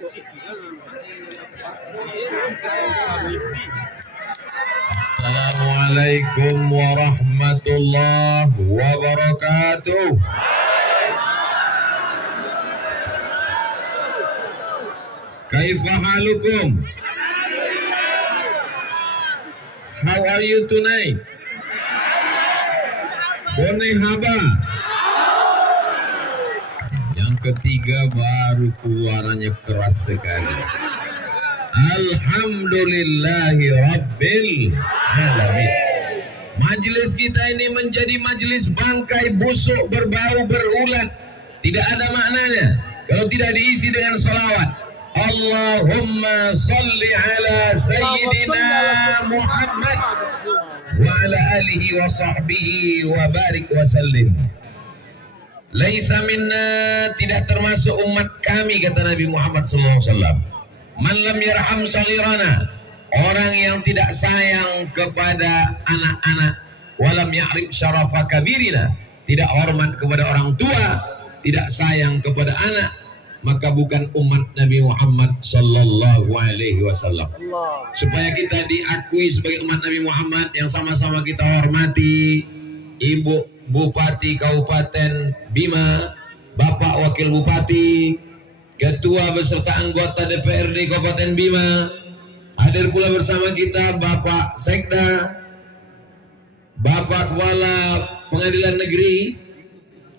Assalamualaikum warahmatullahi wabarakatuh. Kaifa halukum? How are you tonight? Boneh haba. Yang ketiga baru keluarannya keras sekali. Alhamdulillahi Rabbil Alamin. Majelis kita ini menjadi majelis bangkai busuk berbau berulat. Tidak ada maknanya kalau tidak diisi dengan salawat. Allahumma salli ala Sayyidina Muhammad wa ala alihi wa sahbihi wa barik wa sallim. Laisa minna, tidak termasuk umat kami, kata Nabi Muhammad SAW. Man lam yarham saghirana, orang yang tidak sayang kepada anak-anak, walam ya'rif syarafa kabirina, tidak hormat kepada orang tua, tidak sayang kepada anak, maka bukan umat Nabi Muhammad sallallahu alaihi wasallam. Supaya kita diakui sebagai umat Nabi Muhammad, yang sama-sama kita hormati Ibu Bupati Kabupaten Bima, Bapak Wakil Bupati, Ketua beserta anggota DPRD Kabupaten Bima, hadir pula bersama kita Bapak Sekda, Bapak Kepala Pengadilan Negeri,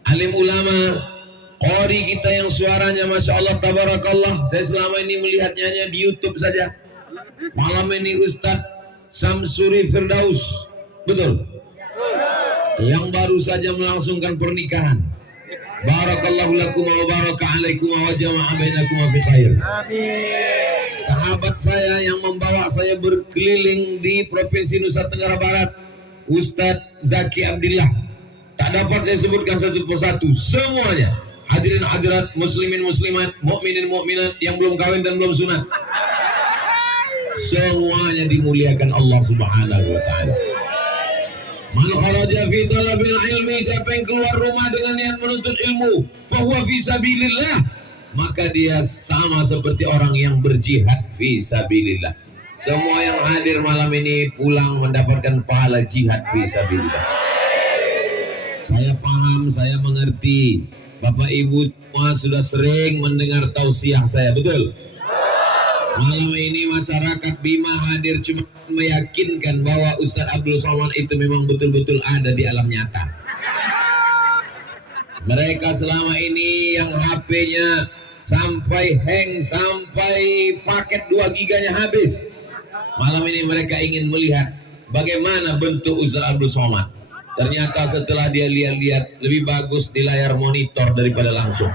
alim ulama, qori kita yang suaranya Masya Allah tabarakallah. Saya selama ini melihatnya hanya di YouTube saja. Malam ini Ustadz Samsuri Firdaus, betul? Yang baru saja melangsungkan pernikahan. Barakallahu lakum wa baraka alaikum wa jama'a bainakum fi khair. Amin. Sahabat saya yang membawa saya berkeliling di Provinsi Nusa Tenggara Barat, Ustadz Zaki Abdillah. Tak dapat saya sebutkan satu persatu semuanya. Hadirin hadirat, muslimin muslimat, mukminin mukminat yang belum kawin dan belum sunat, semuanya dimuliakan Allah Subhanahu wa taala. Man kharaja fi talabil ilmi, siapa yang keluar rumah dengan niat menuntut ilmu, fa huwa fi sabilillah, maka dia sama seperti orang yang berjihad fi sabilillah. Semua yang hadir malam ini pulang mendapatkan pahala jihad fi sabilillah. Saya paham, saya mengerti. Bapak Ibu semua sudah sering mendengar tausiah saya, betul? Malam ini masyarakat Bima hadir cuma meyakinkan bahwa Ustadz Abdul Somad itu memang betul-betul ada di alam nyata. Mereka selama ini yang HP-nya sampai hang, sampai paket 2 giganya habis. Malam ini mereka ingin melihat bagaimana bentuk Ustadz Abdul Somad. Ternyata setelah dia lihat-lihat, lebih bagus di layar monitor daripada langsung.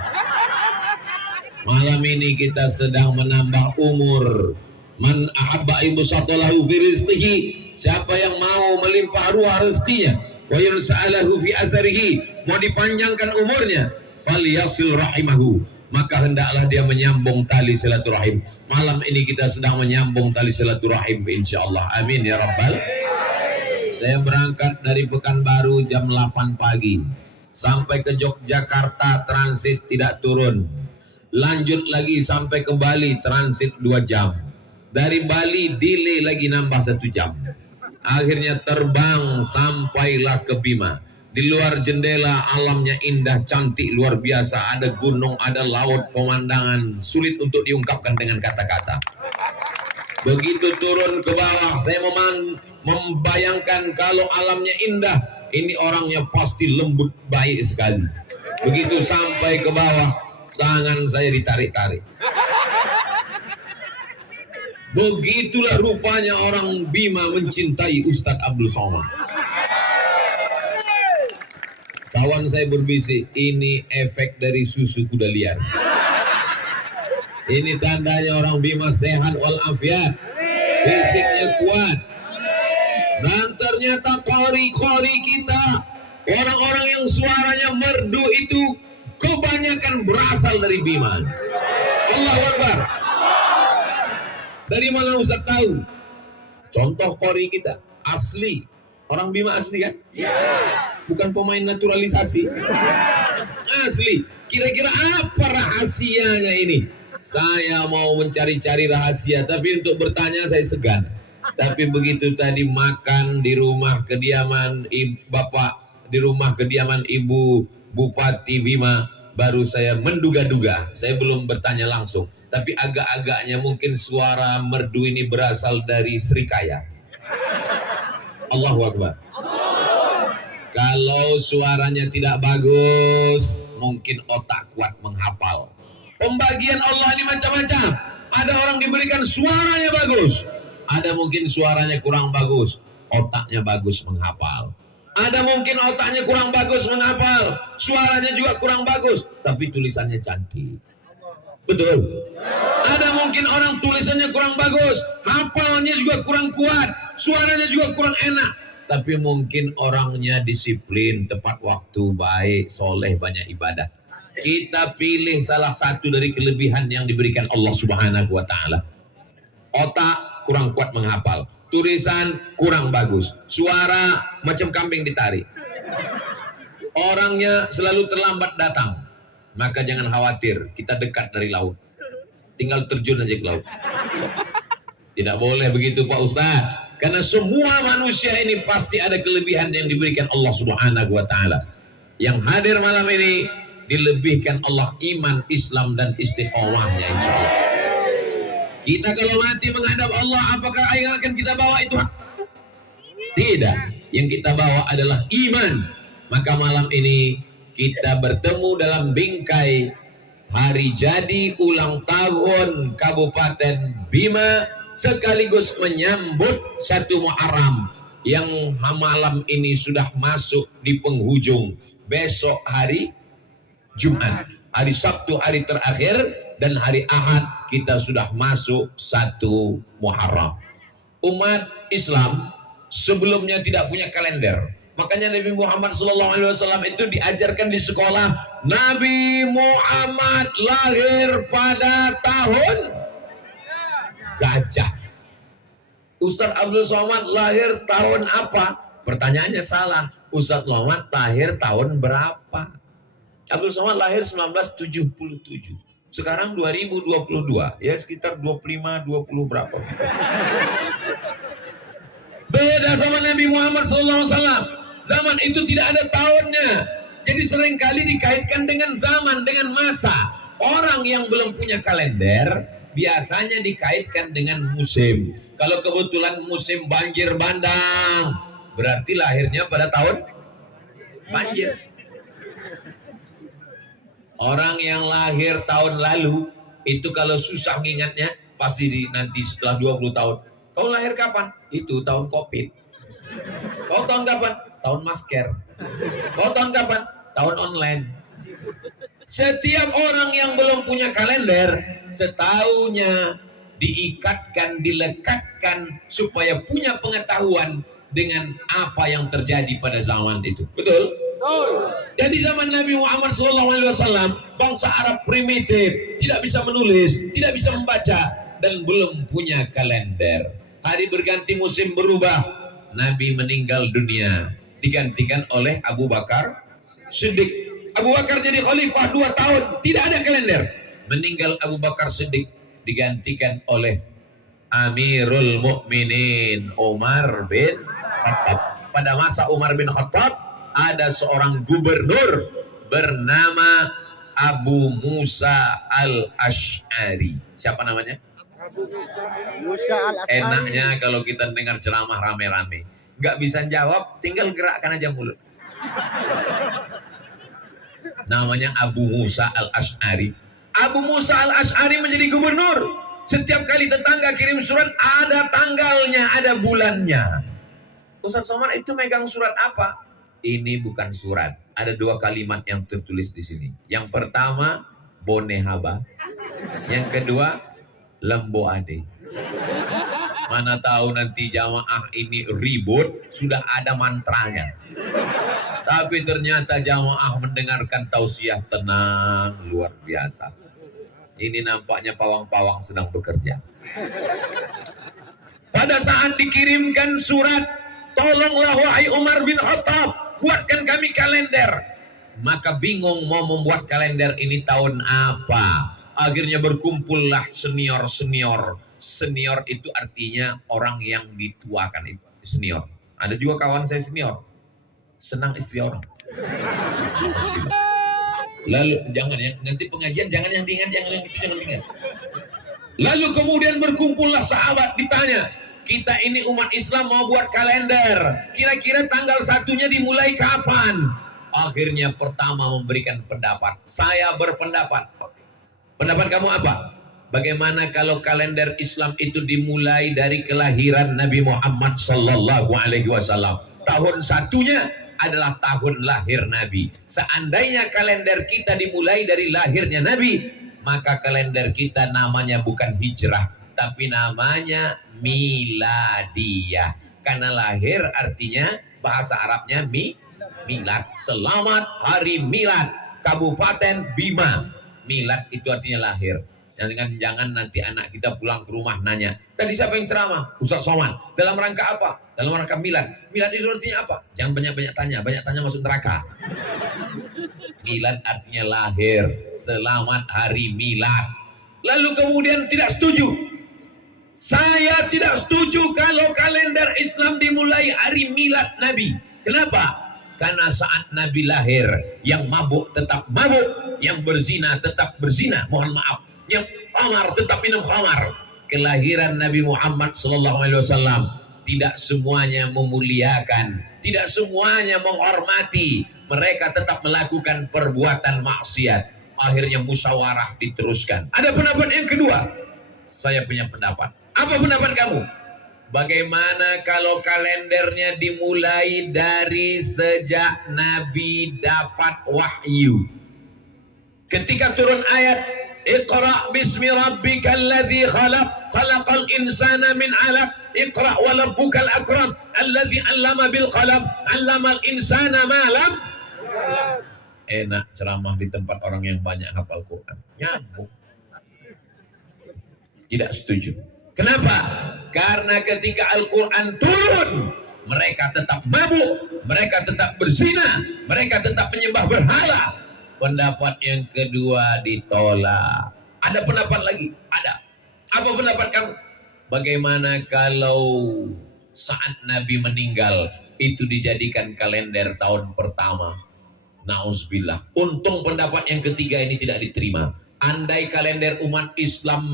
Malam ini kita sedang menambah umur. Man ahabba ibsatalahu fi rizqihi, siapa yang mau melimpah ruah rezekinya, wa yursa'alahu fi azarihi, mau dipanjangkan umurnya, falyasil rahimahu, maka hendaklah dia menyambung tali silaturahim. Malam ini kita sedang menyambung tali silaturahim insyaallah. Amin ya rabbal. Saya berangkat dari Pekanbaru jam 8 pagi sampai ke Yogyakarta, transit tidak turun, lanjut lagi sampai ke Bali, transit 2 jam, dari Bali delay lagi nambah 1 jam, akhirnya terbang sampailah ke Bima. Di luar jendela alamnya indah, cantik, luar biasa, ada gunung, ada laut, pemandangan sulit untuk diungkapkan dengan kata-kata. Begitu turun ke bawah, saya membayangkan kalau alamnya indah, ini orangnya pasti lembut baik sekali. Begitu sampai ke bawah, tangan saya ditarik-tarik. Begitulah rupanya orang Bima mencintai Ustadz Abdul Somad. Kawan saya berbisik, ini efek dari susu kuda liar. Ini tandanya orang Bima sehat walafiat, fisiknya kuat. Dan ternyata qori-qori kita, orang-orang yang suaranya merdu itu kebanyakan berasal dari Bima. Allahu Akbar. Dari mana Ustaz tahu? Contoh qori kita asli, orang Bima asli kan? Bukan pemain naturalisasi. Asli. Kira-kira apa rahasianya ini? Saya mau mencari-cari rahasia, tapi untuk bertanya saya segan. Tapi begitu tadi makan di rumah kediaman Bapak, di rumah kediaman Ibu Bupati Bima, baru saya menduga-duga. Saya belum bertanya langsung, tapi agak-agaknya mungkin suara merdu ini berasal dari Srikaya. Allahu Akbar. Kalau suaranya tidak bagus, mungkin otak kuat menghafal. Pembagian Allah ini macam-macam. Ada orang diberikan suaranya bagus, ada mungkin suaranya kurang bagus, otaknya bagus menghafal. Ada mungkin otaknya kurang bagus menghafal, suaranya juga kurang bagus, tapi tulisannya cantik. Betul. Ada mungkin orang tulisannya kurang bagus, hafalnya juga kurang kuat, suaranya juga kurang enak, tapi mungkin orangnya disiplin, tepat waktu, baik, soleh, banyak ibadah. Kita pilih salah satu dari kelebihan yang diberikan Allah Subhanahu wa Ta'ala. Otak kurang kuat menghafal, tulisan kurang bagus, suara macam kambing ditarik, orangnya selalu terlambat datang. Maka jangan khawatir, kita dekat dari laut, tinggal terjun aja ke laut. Tidak boleh begitu Pak Ustaz, karena semua manusia ini pasti ada kelebihan yang diberikan Allah Subhanahu wa Ta'ala. Yang hadir malam ini dilebihkan Allah iman, Islam, dan istiqomahnya, insya Allah. Kita kalau mati menghadap Allah, apakah yang akan kita bawa itu? Tidak. Yang kita bawa adalah iman. Maka malam ini kita bertemu dalam bingkai hari jadi ulang tahun Kabupaten Bima, sekaligus menyambut 1 Muharram yang malam ini sudah masuk di penghujung. Besok hari Jumat, hari Sabtu hari terakhir, dan hari Ahad kita sudah masuk 1 Muharram. Umat Islam sebelumnya tidak punya kalender. Makanya Nabi Muhammad SAW itu diajarkan di sekolah, Nabi Muhammad lahir pada tahun gajah. Ustaz Abdul Somad lahir tahun apa? Pertanyaannya salah. Ustaz Muhammad lahir tahun berapa? Abdul Somad lahir 1977. Sekarang 2022, ya sekitar 25, 20 berapa. Beda sama Nabi Muhammad SAW. Zaman itu tidak ada tahunnya. Jadi seringkali dikaitkan dengan zaman, dengan masa. Orang yang belum punya kalender biasanya dikaitkan dengan musim. Kalau kebetulan musim banjir bandang, berarti lahirnya pada tahun banjir. Orang yang lahir tahun lalu itu kalau susah ngingatnya pasti nanti setelah 20 tahun. Kau lahir kapan? Itu tahun Covid. Kau tahun kapan? Tahun masker. Kau tahun kapan? Tahun online. Setiap orang yang belum punya kalender, setahunnya diikatkan, dilekatkan supaya punya pengetahuan dengan apa yang terjadi pada zaman itu. Betul? Jadi zaman Nabi Muhammad SAW, bangsa Arab primitif, tidak bisa menulis, tidak bisa membaca, dan belum punya kalender. Hari berganti, musim berubah. Nabi meninggal dunia, digantikan oleh Abu Bakar Siddiq. Abu Bakar jadi khalifah 2 tahun, tidak ada kalender. Meninggal Abu Bakar Siddiq, digantikan oleh Amirul Mukminin Umar bin Khattab. Pada masa Umar bin Khattab ada seorang gubernur bernama Abu Musa al-Ash'ari. Siapa namanya? Musa al-Ash'ari. Enaknya kalau kita dengar ceramah rame-rame, nggak bisa jawab, tinggal gerakkan aja mulut. Namanya Abu Musa al-Ash'ari. Abu Musa al-Ash'ari menjadi gubernur. Setiap kali tetangga kirim surat, ada tanggalnya, ada bulannya. Ustaz Somad itu megang surat apa? Ini bukan surat. Ada 2 kalimat yang tertulis di sini. Yang pertama, Bonehaba. Yang kedua, Lembo Ade. Mana tahu nanti jamaah ini ribut, sudah ada mantranya. Tapi ternyata jamaah mendengarkan tausiah tenang, luar biasa. Ini nampaknya pawang-pawang sedang bekerja. Pada saat dikirimkan surat, tolonglah wahai Umar bin Khattab, buatkan kami kalender. Maka bingung mau membuat kalender ini tahun apa. Akhirnya berkumpullah senior-senior. Senior itu artinya orang yang dituakan, itu senior. Ada juga kawan saya senior, senang istri orang. Lalu jangan ya, nanti pengajian jangan yang diingat, jangan yang itu, jangan diingat. Lalu kemudian berkumpullah sahabat, ditanya, kita ini umat Islam mau buat kalender, kira-kira tanggal 1-nya dimulai kapan? Akhirnya pertama memberikan pendapat. Saya berpendapat. Pendapat kamu apa? Bagaimana kalau kalender Islam itu dimulai dari kelahiran Nabi Muhammad sallallahu alaihi wasallam? Tahun 1-nya adalah tahun lahir Nabi. Seandainya kalender kita dimulai dari lahirnya Nabi, maka kalender kita namanya bukan hijrah, tapi namanya miladiyah. Karena lahir artinya bahasa Arabnya milad. Selamat hari milad Kabupaten Bima. Milad itu artinya lahir. Jangan nanti anak kita pulang ke rumah nanya, tadi siapa yang ceramah? Ustaz Somad. Dalam rangka apa? Dalam rangka milad. Milad itu artinya apa? Jangan banyak-banyak tanya. Banyak tanya masuk neraka. Milad artinya lahir. Selamat hari milad. Lalu kemudian tidak setuju. Saya tidak setuju kalau kalender Islam dimulai hari milad Nabi. Kenapa? Karena saat Nabi lahir, yang mabuk tetap mabuk, yang berzina tetap berzina, mohon maaf, yang khamar tetap minum khamar. Kelahiran Nabi Muhammad SAW tidak semuanya memuliakan, tidak semuanya menghormati, mereka tetap melakukan perbuatan maksiat. Akhirnya musyawarah diteruskan. Ada pendapat yang kedua. Saya punya pendapat. Apa pendapat kamu? Bagaimana kalau kalendernya dimulai dari sejak Nabi dapat wahyu? Ketika turun ayat Iqra bismi rabbikal ladzi khalaq khalaqal insana min 'alaq Iqra wa rabbukal akram alladzi 'allama bil qalam 'allamal insana ma lam. Enak ceramah di tempat orang yang banyak hafal Quran. Nyambung. Tidak setuju. Kenapa? Karena ketika Al-Quran turun, mereka tetap mabuk, mereka tetap berzina, mereka tetap menyembah berhala. Pendapat yang kedua ditolak. Ada pendapat lagi? Ada. Apa pendapat kamu? Bagaimana kalau saat Nabi meninggal itu dijadikan kalender tahun pertama? Nauzubillah. Untung pendapat yang ketiga ini tidak diterima. Andai kalender umat Islam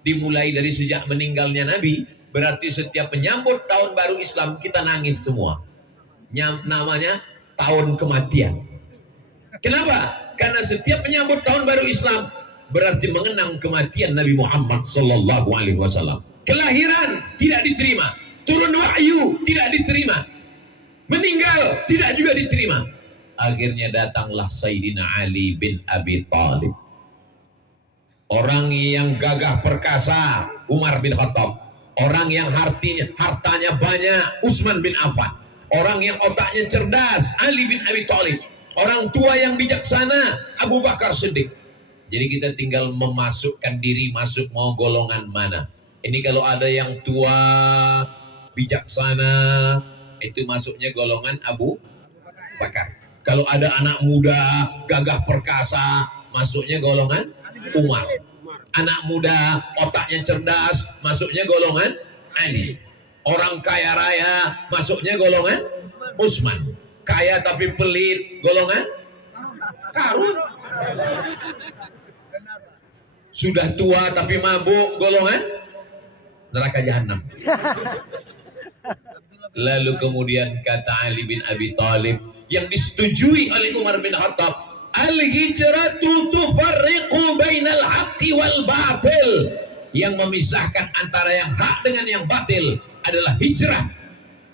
dimulai dari sejak meninggalnya Nabi, berarti setiap menyambut tahun baru Islam kita nangis semua. Namanya tahun kematian. Kenapa? Karena setiap menyambut tahun baru Islam berarti mengenang kematian Nabi Muhammad sallallahu alaihi wasallam. Kelahiran tidak diterima, turun wahyu tidak diterima, meninggal tidak juga diterima. Akhirnya datanglah Sayyidina Ali bin Abi Thalib. Orang yang gagah perkasa Umar bin Khattab, orang yang hartanya banyak Utsman bin Affan, orang yang otaknya cerdas Ali bin Abi Thalib, orang tua yang bijaksana Abu Bakar Siddiq. Jadi kita tinggal memasukkan diri masuk mau golongan mana. Ini kalau ada yang tua bijaksana itu masuknya golongan Abu Bakar. Kalau ada anak muda gagah perkasa masuknya golongan Umar. Anak muda otaknya cerdas masuknya golongan Ali. Orang kaya raya masuknya golongan Utsman. Kaya tapi pelit golongan Karun. Sudah tua tapi mabuk golongan neraka jahanam. Lalu kemudian kata Ali bin Abi Thalib yang disetujui oleh Umar bin Khattab, al-hijratu tufarriqu bainal haqqi wal batil. Yang memisahkan antara yang hak dengan yang batil adalah hijrah.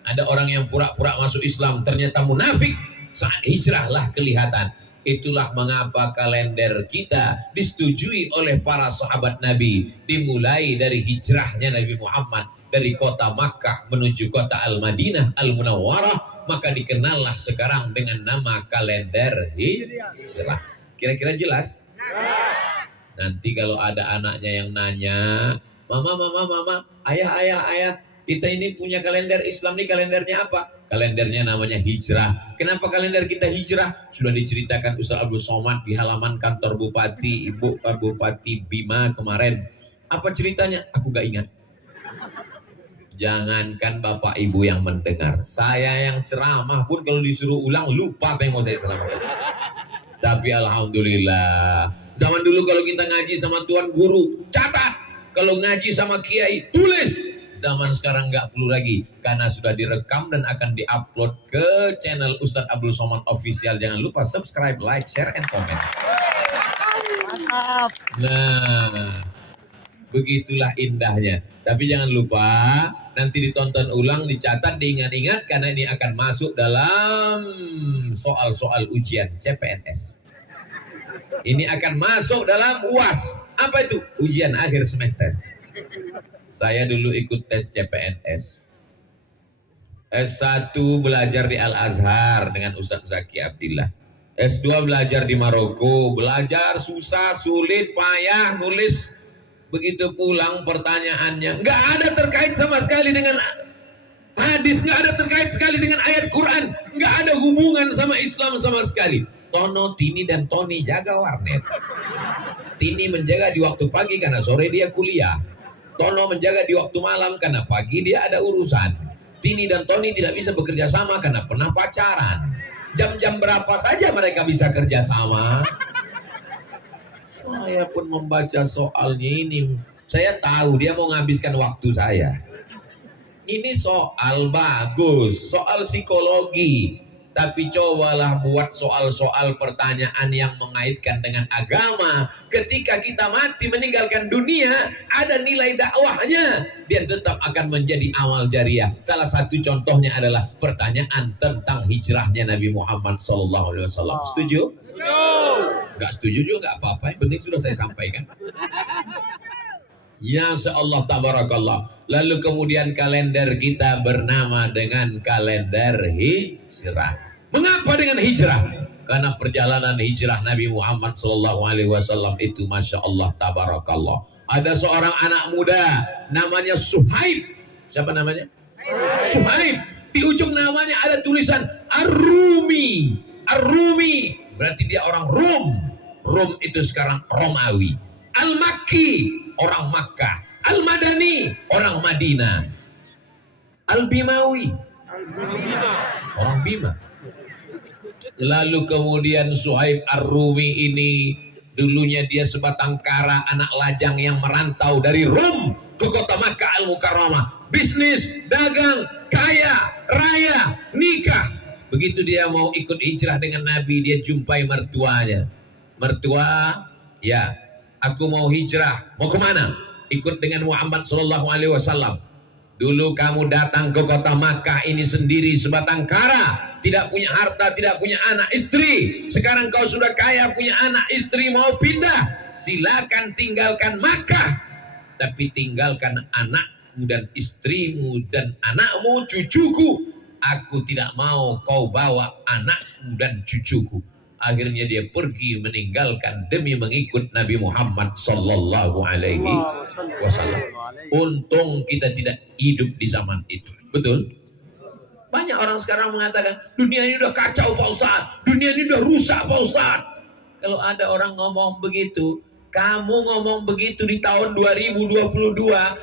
Ada orang yang pura-pura masuk Islam ternyata munafik, saat hijrahlah kelihatan. Itulah mengapa kalender kita disetujui oleh para sahabat Nabi, dimulai dari hijrahnya Nabi Muhammad dari kota Makkah menuju kota Al-Madinah Al-Munawwarah, maka dikenallah sekarang dengan nama kalender hijrah. Kira-kira jelas? Nanti kalau ada anaknya yang nanya, mama, ayah, kita ini punya kalender Islam nih, kalendernya apa? Kalendernya namanya hijrah. Kenapa kalender kita hijrah? Sudah diceritakan Ustaz Abdul Somad di halaman kantor Bupati, Ibu Bupati Bima kemarin. Apa ceritanya? Aku gak ingat. Jangankan Bapak Ibu yang mendengar, saya yang ceramah pun kalau disuruh ulang lupa apa yang mau saya ceramahkan. Tapi alhamdulillah, zaman dulu kalau kita ngaji sama tuan guru, catat. Kalau ngaji sama kiai, tulis. Zaman sekarang nggak perlu lagi karena sudah direkam dan akan diupload ke channel Ustadz Abdul Somad Official. Jangan lupa subscribe, like, share, and comment. Mantap. Nah, begitulah indahnya. Tapi jangan lupa nanti ditonton ulang, dicatat, diingat-ingat karena ini akan masuk dalam soal-soal ujian CPNS. Ini akan masuk dalam UAS. Apa itu? Ujian akhir semester. Saya dulu ikut tes CPNS. S1 belajar di Al-Azhar dengan Ustadz Zaki Abdillah. S2 belajar di Maroko. Belajar susah, sulit, payah, nulis. Begitu pulang pertanyaannya nggak ada terkait sama sekali dengan hadis, nggak ada terkait sekali dengan ayat Quran, nggak ada hubungan sama Islam sama sekali. Tono, Tini, dan Tony jaga warnet. Tini menjaga di waktu pagi karena sore dia kuliah. Tono menjaga di waktu malam karena pagi dia ada urusan. Tini dan Tony tidak bisa bekerja sama karena pernah pacaran. Jam-jam berapa saja mereka bisa kerja sama? Saya pun membaca soalnya ini. Saya tahu dia mau menghabiskan waktu saya. Ini soal bagus, soal psikologi. Tapi cobalah buat soal-soal pertanyaan yang mengaitkan dengan agama. Ketika kita mati meninggalkan dunia, ada nilai dakwahnya. Dia tetap akan menjadi amal jariah. Salah satu contohnya adalah pertanyaan tentang hijrahnya Nabi Muhammad SAW. Setuju? Nggak setuju juga nggak apa-apa. Yang penting sudah saya sampaikan. Ya Allah tabarakallah. Lalu kemudian kalender kita bernama dengan kalender hijrah. Mengapa dengan hijrah? Karena perjalanan hijrah Nabi Muhammad SAW itu Masya Allah tabarakallah. Ada seorang anak muda namanya Suhaib. Siapa namanya? Suhaib. Di ujung namanya ada tulisan Ar-Rumi. Ar-Rumi berarti dia orang Rum. Rum itu sekarang Romawi. Al-Makki, orang Makkah. Al-Madani, orang Madinah. Al-Bimawi, orang Bima. Lalu kemudian Suhaib Ar-Rumi ini dulunya dia sebatang kara, anak lajang yang merantau dari Rum ke kota Makkah Al-Mukarramah. Bisnis, dagang, kaya, raya, nikah. Begitu dia mau ikut hijrah dengan Nabi, dia jumpai mertuanya. Mertua, ya, aku mau hijrah. Mau kemana? Ikut dengan Muhammad SAW. Dulu kamu datang ke kota Makkah ini sendiri sebatang kara, tidak punya harta, tidak punya anak istri. Sekarang kau sudah kaya, punya anak istri, mau pindah. Silakan tinggalkan Makkah, tapi tinggalkan anakku dan istrimu dan anakmu, cucuku. Aku tidak mau kau bawa anakku dan cucuku. Akhirnya dia pergi meninggalkan demi mengikut Nabi Muhammad Sallallahu Alaihi Wasallam. Untung kita tidak hidup di zaman itu. Betul? Banyak orang sekarang mengatakan dunia ini udah kacau Pak Ustadz, dunia ini udah rusak Pak Ustadz. Kalau ada orang ngomong begitu, kamu ngomong begitu di tahun 2022,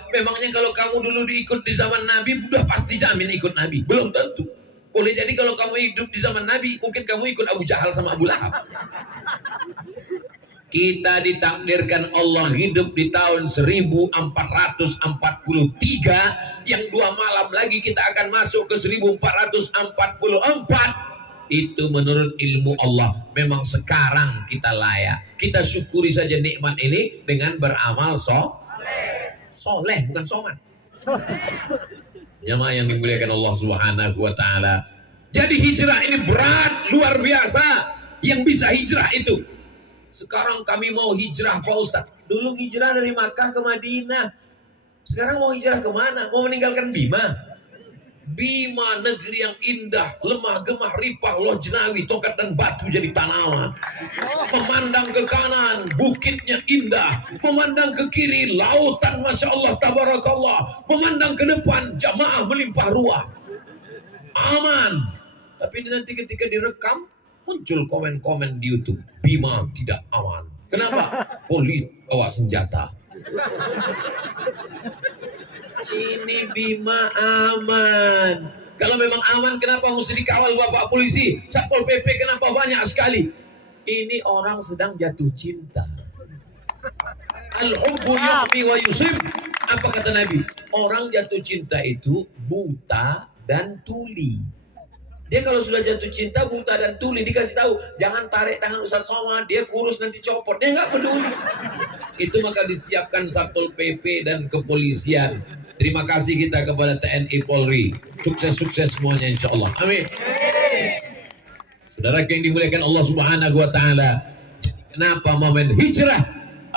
memangnya kalau kamu dulu diikut di zaman Nabi, udah pasti jamin ikut Nabi? Belum tentu. Boleh jadi kalau kamu hidup di zaman Nabi, mungkin kamu ikut Abu Jahal sama Abu Lahab. Kita ditakdirkan Allah hidup di tahun 1443, yang 2 malam lagi kita akan masuk ke 1444. Itu menurut ilmu Allah. Memang sekarang kita layak. Kita syukuri saja nikmat ini dengan beramal soleh, bukan somat. Jamaah yang dimuliakan Allah Subhanahu wa taala. Jadi hijrah ini berat, luar biasa. Yang bisa hijrah itu. Sekarang kami mau hijrah Pak Ustadz. Dulu hijrah dari Makkah ke Madinah. Sekarang mau hijrah kemana? Mau meninggalkan Bima. Bima, negeri yang indah, lemah gemah ripah lojnawi, tokat dan batu jadi tanaman. Memandang ke kanan, bukitnya indah. Memandang ke kiri, lautan Masya Allah tabarakallah. Memandang ke depan, jamaah melimpah ruah. aman. Tapi nanti ketika direkam, muncul komen-komen di YouTube, Bima tidak aman. Kenapa? Polisi bawa senjata. Ini Bima aman. Kalau memang aman, kenapa mesti dikawal Bapak polisi? Satpol PP kenapa banyak sekali? Ini orang sedang jatuh cinta. Al-hubbu yuhmi wa yusib. Apa kata Nabi? Orang jatuh cinta itu buta dan tuli. Dia kalau sudah jatuh cinta, buta dan tuli, dikasih tahu, jangan tarik tangan Ustaz Somad, dia kurus nanti copot. Dia nggak peduli. Itu maka disiapkan Satpol PP dan kepolisian. Terima kasih kita kepada TNI Polri. Sukses-sukses semuanya insya Allah. Amin. Saudara yang dimuliakan Allah Subhanahu wa taala. Kenapa momen hijrah?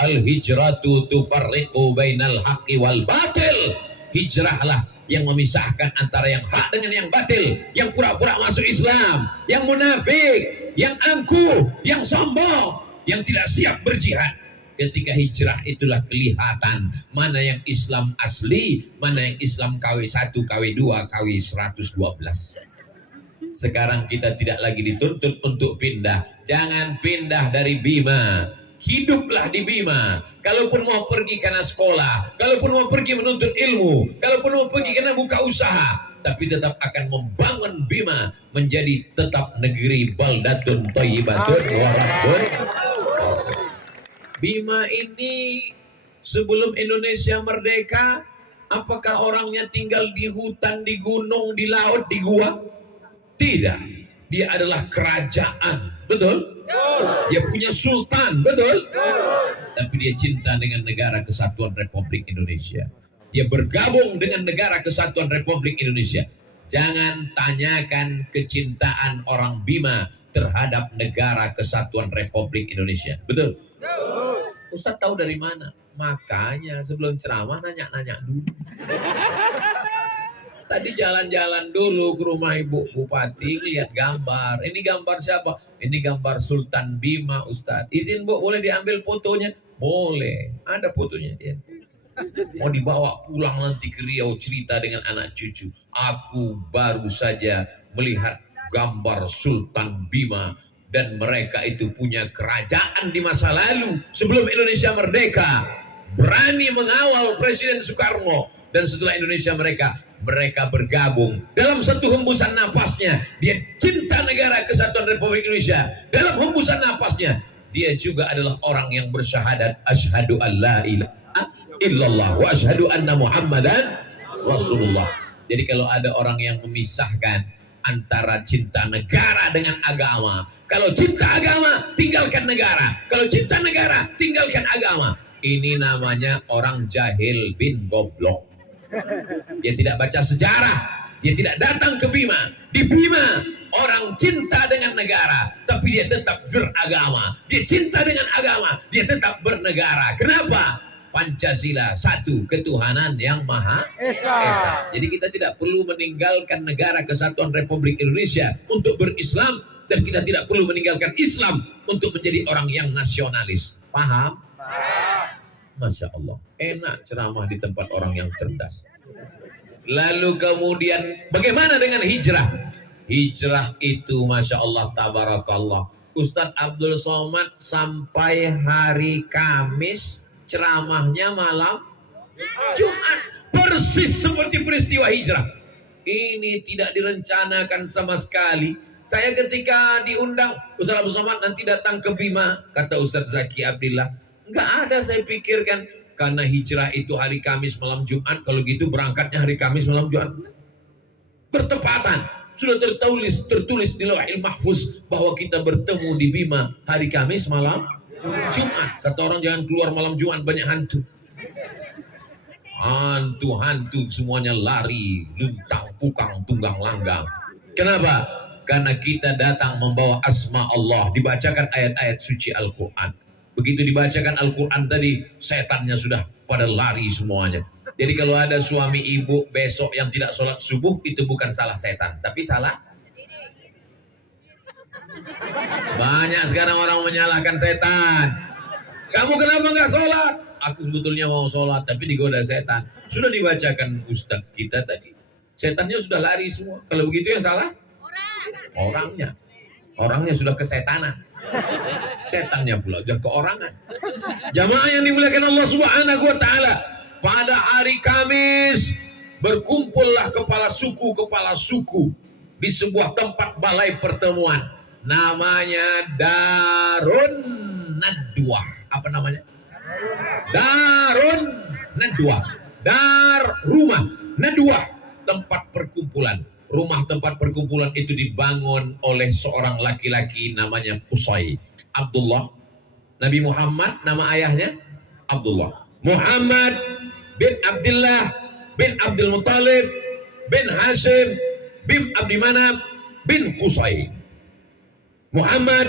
Al-hijratu tufarriqu bainal haqqi wal batil. Hijrahlah yang memisahkan antara yang hak dengan yang batil, yang pura-pura masuk Islam, yang munafik, yang angkuh, yang sombong, yang tidak siap berjihad. Ketika hijrah itulah kelihatan mana yang Islam asli, mana yang Islam KW1, KW2, KW112. Sekarang kita tidak lagi dituntut untuk pindah. Jangan pindah dari Bima. Hiduplah di Bima. Kalaupun mau pergi karena sekolah, kalaupun mau pergi menuntut ilmu, kalaupun mau pergi karena buka usaha, tapi tetap akan membangun Bima menjadi tetap negeri baldatun thayyibatun wa rabbun. Bima ini sebelum Indonesia merdeka, apakah orangnya tinggal di hutan, di gunung, di laut, di gua? Tidak. Dia adalah kerajaan. Betul? Dia punya sultan. Betul? Tapi dia cinta dengan Negara Kesatuan Republik Indonesia. Dia bergabung dengan Negara Kesatuan Republik Indonesia. Jangan tanyakan kecintaan orang Bima terhadap Negara Kesatuan Republik Indonesia. Betul? Ustaz tahu dari mana? Makanya sebelum ceramah nanya-nanya dulu. Tadi jalan-jalan dulu ke rumah Ibu Bupati, lihat gambar. Ini gambar siapa? Ini gambar Sultan Bima, Ustaz. Izin Bu, boleh diambil fotonya? Boleh. Ada fotonya dia. Mau dibawa pulang nanti ke Riau, cerita dengan anak cucu. Aku baru saja melihat gambar Sultan Bima. Dan mereka itu punya kerajaan di masa lalu. Sebelum Indonesia merdeka. Berani mengawal Presiden Soekarno. Dan setelah Indonesia mereka bergabung dalam satu hembusan napasnya. Dia cinta Negara Kesatuan Republik Indonesia. Dalam hembusan napasnya dia juga adalah orang yang bersyahadat asyhadu an la ilaha illallah wa asyhadu anna muhammadan rasulullah. Jadi kalau ada orang yang memisahkan antara cinta negara dengan agama, kalau cinta agama tinggalkan negara, kalau cinta negara tinggalkan agama, ini namanya orang jahil bin goblok. Dia tidak baca sejarah, dia tidak datang ke Bima. Di Bima orang cinta dengan negara, tapi dia tetap beragama. Dia cinta dengan agama, dia tetap bernegara. Kenapa? Pancasila, satu ketuhanan yang Maha Esa. Jadi kita tidak perlu meninggalkan Negara Kesatuan Republik Indonesia untuk berislam, dan kita tidak perlu meninggalkan Islam untuk menjadi orang yang nasionalis. Paham? Masya Allah, enak ceramah di tempat orang yang cerdas. Lalu kemudian bagaimana dengan hijrah? Hijrah itu Masya Allah, tabarakallah. Ustadz Abdul Somad sampai hari Kamis ceramahnya malam Jumat. Persis seperti peristiwa hijrah. Ini tidak direncanakan sama sekali. Saya ketika diundang, Ustadz Abdul Somad nanti datang ke Bima, kata Ustadz Zaki Abdillah. Enggak ada saya pikirkan, karena hijrah itu hari Kamis malam Jumat, kalau gitu berangkatnya hari Kamis malam Jumat. Bertepatan, sudah tertulis di Lauhil Mahfuz bahwa kita bertemu di Bima hari Kamis malam Jumat. Kata orang jangan keluar malam Jumat, banyak hantu. Hantu-hantu semuanya lari, luntang, pukang, tunggang langgang. Kenapa? Karena kita datang membawa asma Allah, dibacakan ayat-ayat suci Al-Quran. Begitu dibacakan Al-Quran tadi, setannya sudah pada lari semuanya. Jadi kalau ada suami ibu besok yang tidak sholat subuh, itu bukan salah setan, tapi salah. Banyak sekarang orang menyalahkan setan. Kamu kenapa nggak sholat? Aku sebetulnya mau sholat, tapi digoda setan. Sudah dibacakan Ustadz kita tadi. Setannya sudah lari semua. Kalau begitu yang salah orangnya. Orangnya sudah kesetanan. Setannya pula sudah keorangan. Jamaah yang dimuliakan Allah Subhanahu wa taala, pada hari Kamis berkumpullah kepala suku di sebuah tempat balai pertemuan namanya Darun Nadwah. Apa namanya? Darun Nadwah. Dar rumah, Nadwah tempat perkumpulan. Rumah tempat perkumpulan itu dibangun oleh seorang laki-laki namanya Qusay Abdullah. Nabi Muhammad nama ayahnya Abdullah. Muhammad bin Abdullah bin Abdul Muttalib bin Hashim bin Abdi Manaf bin Qusay. Muhammad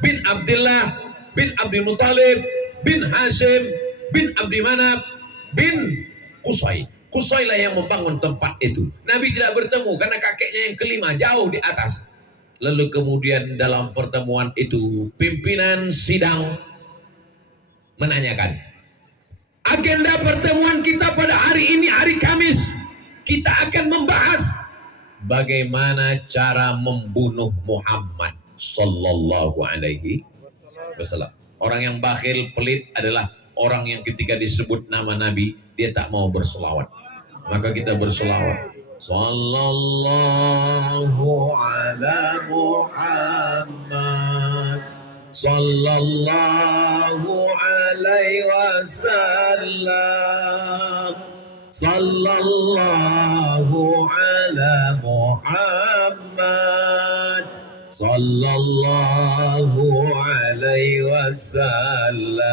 bin Abdullah bin Abdul Muttalib bin Hashim bin Abdi Manaf bin Qusay. Qusay lah yang membangun tempat itu. Nabi tidak bertemu karena kakeknya yang kelima jauh di atas. Lalu kemudian dalam pertemuan itu pimpinan sidang menanyakan, agenda pertemuan kita pada hari ini, hari Kamis, kita akan membahas bagaimana cara membunuh Muhammad sallallahu alaihi wasallam. Orang yang bakhil, pelit adalah orang yang ketika disebut nama Nabi dia tak mau berselawat. Maka kita berselawat. Sallallahu ala Muhammad sallallahu alaihi wasallam sallallahu ala Muhammad sallallahu alaihi wasallam.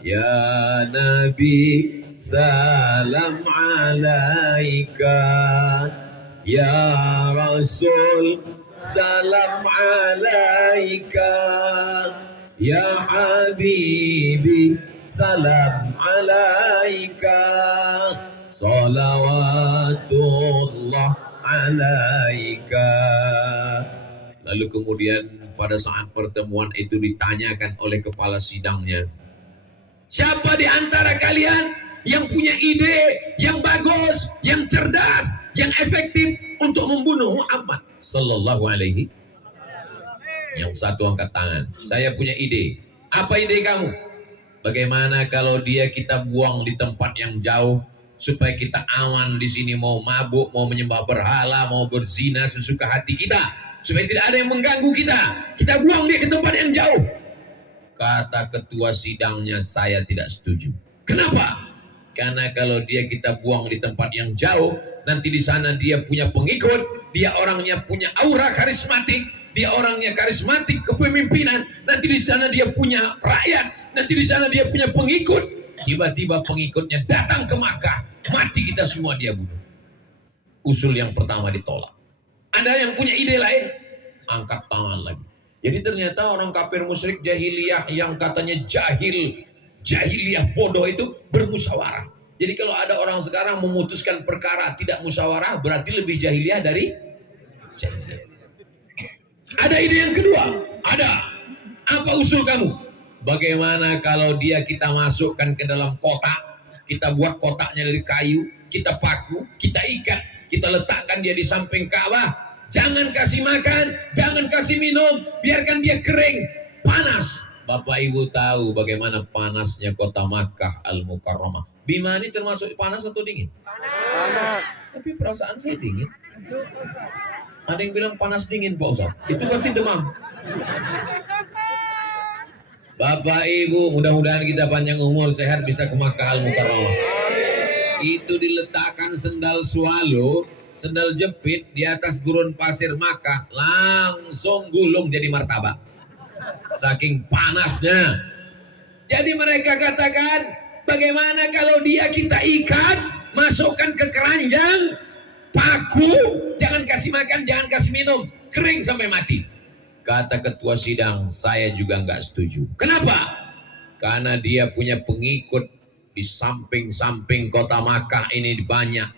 Ya Nabi salam alaika, ya Rasul salam alaika, ya Habibi salam alaika, salawatullah alaika. Lalu kemudian pada saat pertemuan itu ditanyakan oleh kepala sidangnya, siapa di antara kalian yang punya ide yang bagus, yang cerdas, yang efektif untuk membunuh Muhammad sallallahu alaihi? Yang satu angkat tangan. Saya punya ide. Apa ide kamu? Bagaimana kalau dia kita buang di tempat yang jauh supaya kita aman di sini, mau mabuk, mau menyembah berhala, mau berzina sesuka hati kita, supaya tidak ada yang mengganggu kita. Kita buang dia ke tempat yang jauh. Kata ketua sidangnya, saya tidak setuju. Kenapa? Karena kalau dia kita buang di tempat yang jauh, nanti di sana dia punya pengikut, dia orangnya punya aura karismatik, dia orangnya karismatik kepemimpinan, nanti di sana dia punya rakyat, nanti di sana dia punya pengikut, tiba-tiba pengikutnya datang ke Makkah, mati kita semua dia bunuh. Usul yang pertama ditolak. Ada yang punya ide lain? Angkat tangan lagi. Jadi ternyata orang kafir musyrik jahiliyah yang katanya jahiliyah bodoh itu bermusyawarah. Jadi kalau ada orang sekarang memutuskan perkara tidak musyawarah, berarti lebih jahiliyah dari jahiliyah. Ada ide yang kedua? Ada. Apa usul kamu? Bagaimana kalau dia kita masukkan ke dalam kotak, kita buat kotaknya dari kayu, kita paku, kita ikat, kita letakkan dia di samping Ka'bah, jangan kasih makan, jangan kasih minum, biarkan dia kering, panas. Bapak Ibu tahu bagaimana panasnya kota Makkah Al-Mukarramah. Bima ini termasuk panas atau dingin? Panas. Tapi perasaan saya dingin. Ada yang bilang panas dingin Pak Ustaz. Itu berarti demam. Bapak Ibu, mudah-mudahan kita panjang umur, sehat, bisa ke Makkah Al-Mukarramah. Itu diletakkan sendal swallow, sendal jepit di atas gurun pasir Makkah, langsung gulung jadi martabak. Saking panasnya. Jadi mereka katakan, bagaimana kalau dia kita ikat, masukkan ke keranjang, paku, jangan kasih makan, jangan kasih minum, kering sampai mati. Kata ketua sidang, saya juga nggak setuju. Kenapa? Karena dia punya pengikut di samping-samping kota Makkah ini banyak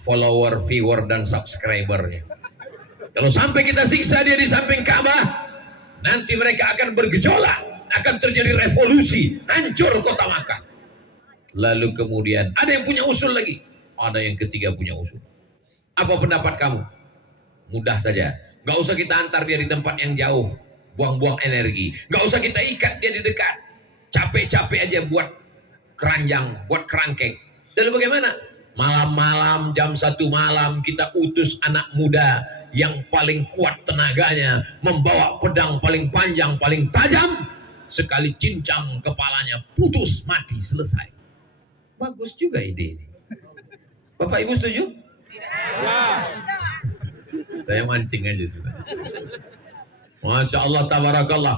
follower, viewer, dan subscribernya. Kalau sampai kita siksa dia di samping Ka'bah, nanti mereka akan bergejolak, akan terjadi revolusi, hancur kota Makkah. Lalu kemudian ada yang punya usul lagi. ada yang ketiga punya usul. Apa pendapat kamu? Mudah saja. Gak usah kita antar dia di tempat yang jauh, buang-buang energi. Gak usah kita ikat dia di dekat. Capek-capek aja buat keranjang, buat kerangkeng. Lalu bagaimana? Malam-malam jam 1 malam kita utus anak muda yang paling kuat tenaganya, membawa pedang paling panjang, paling tajam. Sekali cincang kepalanya putus, mati, selesai. Bagus juga ide ini. Bapak Ibu setuju? Saya mancing aja sudah. Masya Allah, tabarakallah.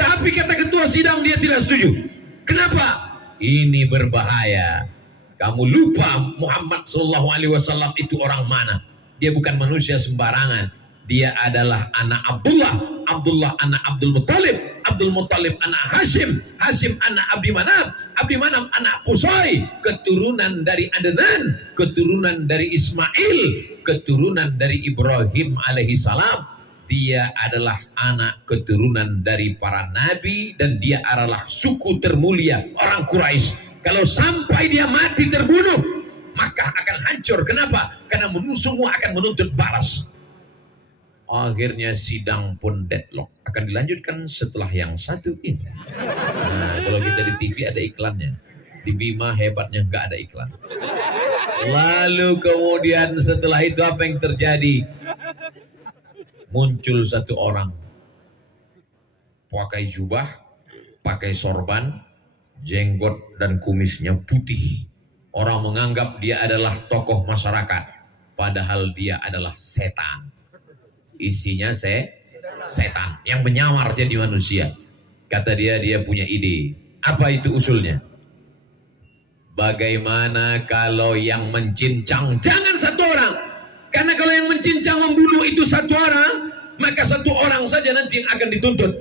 Tapi kata ketua sidang dia tidak setuju. Kenapa? Ini berbahaya. Kamu lupa Muhammad SAW itu orang mana? Dia bukan manusia sembarangan. Dia adalah anak Abdullah, Abdullah anak Abdul Muttalib, Abdul Muttalib anak Hashim, Hashim anak Abdi Manaf, Abdi Manaf anak Qusay, keturunan dari Adnan, keturunan dari Ismail, keturunan dari Ibrahim alaihi salam. Dia adalah anak keturunan dari para nabi dan dia adalah suku termulia orang Quraisy. Kalau sampai dia mati terbunuh, maka akan hancur. Kenapa? Karena semua akan menuntut balas. Akhirnya sidang pun deadlock. Akan dilanjutkan setelah yang satu ini. Nah, kalau kita di TV ada iklannya. Di Bima hebatnya nggak ada iklan. Lalu kemudian setelah itu apa yang terjadi? Muncul satu orang. Pakai jubah, pakai sorban, jenggot dan kumisnya putih. Orang menganggap dia adalah tokoh masyarakat. Padahal dia adalah setan. Isinya setan yang menyamar jadi manusia. Kata dia punya ide. Apa itu usulnya? Bagaimana kalau yang mencincang jangan satu orang? Karena kalau yang mencincang membunuh itu satu orang, maka satu orang saja nanti yang akan dituntut.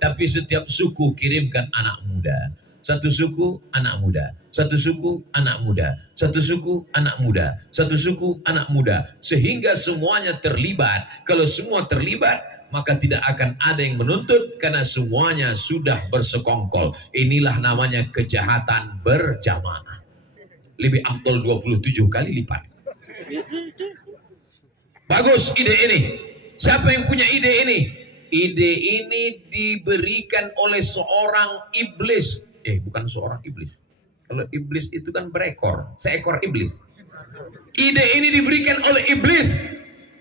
Tapi setiap suku kirimkan anak muda. Satu suku anak muda, satu suku anak muda, satu suku anak muda, satu suku anak muda, sehingga semuanya terlibat. Kalau semua terlibat, maka tidak akan ada yang menuntut karena semuanya sudah bersekongkol. Inilah namanya kejahatan berjamaah. Lebih afdol 27 kali lipat. Bagus ide ini. Siapa yang punya ide ini? Ide ini diberikan oleh seorang iblis. Bukan seorang iblis. Kalau iblis itu kan berekor, seekor iblis. Ide ini diberikan oleh iblis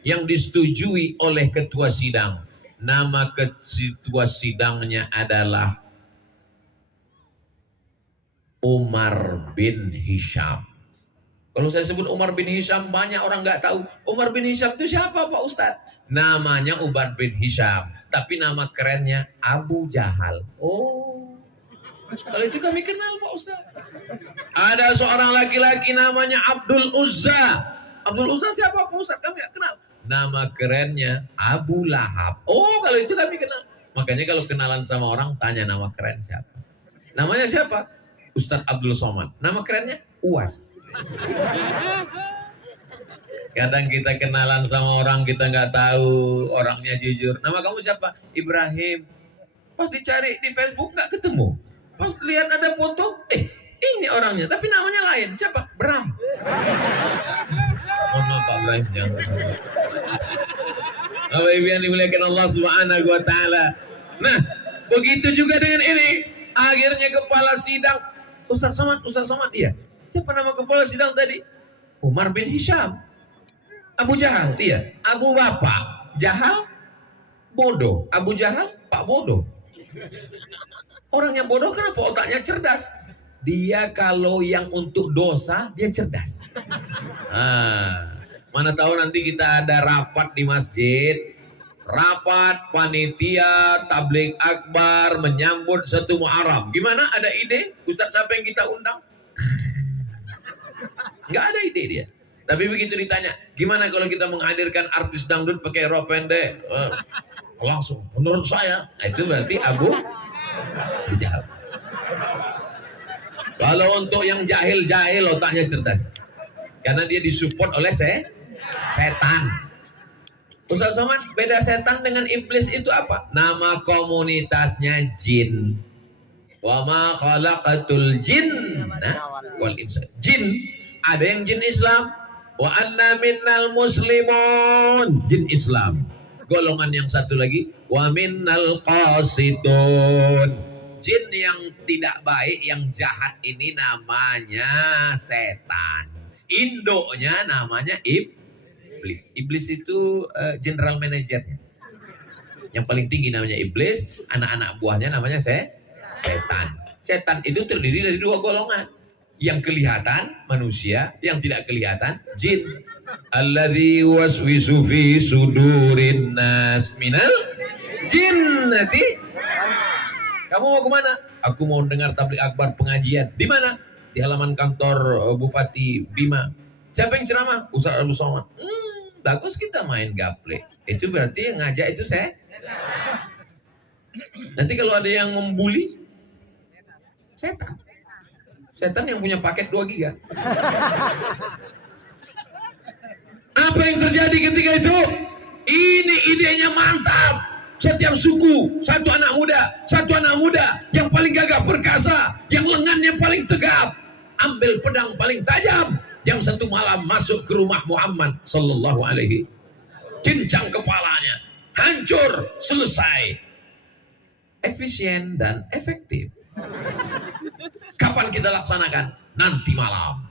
yang disetujui oleh ketua sidang. Nama ketua sidangnya adalah Umar bin Hisham. Kalau saya sebut Umar bin Hisham, banyak orang nggak tahu. Umar bin Hisham itu siapa Pak Ustadz? Namanya Umar bin Hisham, tapi nama kerennya Abu Jahal. Oh, kalau itu kami kenal Pak Ustaz. Ada seorang laki-laki namanya Abdul Uzza. Abdul Uzza siapa Pak Ustaz? Kami tidak kenal. Nama kerennya Abu Lahab. Oh, kalau itu kami kenal. Makanya kalau kenalan sama orang, tanya nama keren siapa. Namanya siapa? Ustadz Abdul Somad. Nama kerennya Uwas. Kadang kita kenalan sama orang, kita nggak tahu orangnya jujur. Nama kamu siapa? Ibrahim. Pas dicari di Facebook nggak ketemu. Pas lihat ada foto, ini orangnya, tapi namanya lain. Siapa? Bram. Mohon maaf Pak Ibrahim, jangan. Bapak Ibu yang dimuliakan Allah Subhanahu wa taala. Nah, begitu juga dengan ini. Akhirnya kepala sidang Ustaz Somad iya. Siapa nama kepala sidang tadi? Umar bin Hisham. Abu Jahal, iya. Abu Bapak, Jahal, bodoh. Abu Jahal, Pak bodoh. Orang yang bodoh kenapa otaknya cerdas? Dia kalau yang untuk dosa, dia cerdas. Mana tahu nanti kita ada rapat di masjid. Rapat panitia tabligh akbar menyambut 1 Muharram. Gimana? Ada ide? Ustaz siapa yang kita undang? Nggak ada ide dia. Tapi begitu ditanya, gimana kalau kita menghadirkan artis dangdut pakai rok pendek? Langsung, menurut saya, itu berarti Abu Jahal. Kalau untuk yang jahil-jahil otaknya cerdas. Karena dia disupport oleh setan. Ustaz Somad, beda setan dengan iblis itu apa? Nama komunitasnya jin. Wa ma khalaqatul jinna wal insa. Jin Ada yang jin Islam. Wa anna minnal muslimun, jin Islam. Golongan yang satu lagi, wa minnal qasitun, jin yang tidak baik, yang jahat ini namanya setan. Indonya namanya iblis. Iblis itu general manajernya. Yang paling tinggi namanya iblis, anak-anak buahnya namanya setan. Setan itu terdiri dari dua golongan. Yang kelihatan manusia, yang tidak kelihatan jin. Alladzi waswisu fi sudurin nas minal jinnati. Kamu mau kemana? Aku mau dengar tabligh akbar pengajian. Di mana? Di halaman kantor Bupati Bima. Siapa yang ceramah? Ustaz Abu Somad. Bagus kita main gaple. Itu berarti yang ngajak itu saya. Nanti kalau ada yang membuli, setan. Setan yang punya paket 2 giga. Apa yang terjadi ketika itu? Ini idenya mantap. Setiap suku, satu anak muda yang paling gagah perkasa, yang lengannya paling tegap, ambil pedang paling tajam, yang satu malam masuk ke rumah Muhammad sallallahu alaihi, cincang kepalanya, hancur, selesai. Efisien dan efektif. Kapan kita laksanakan? Nanti malam.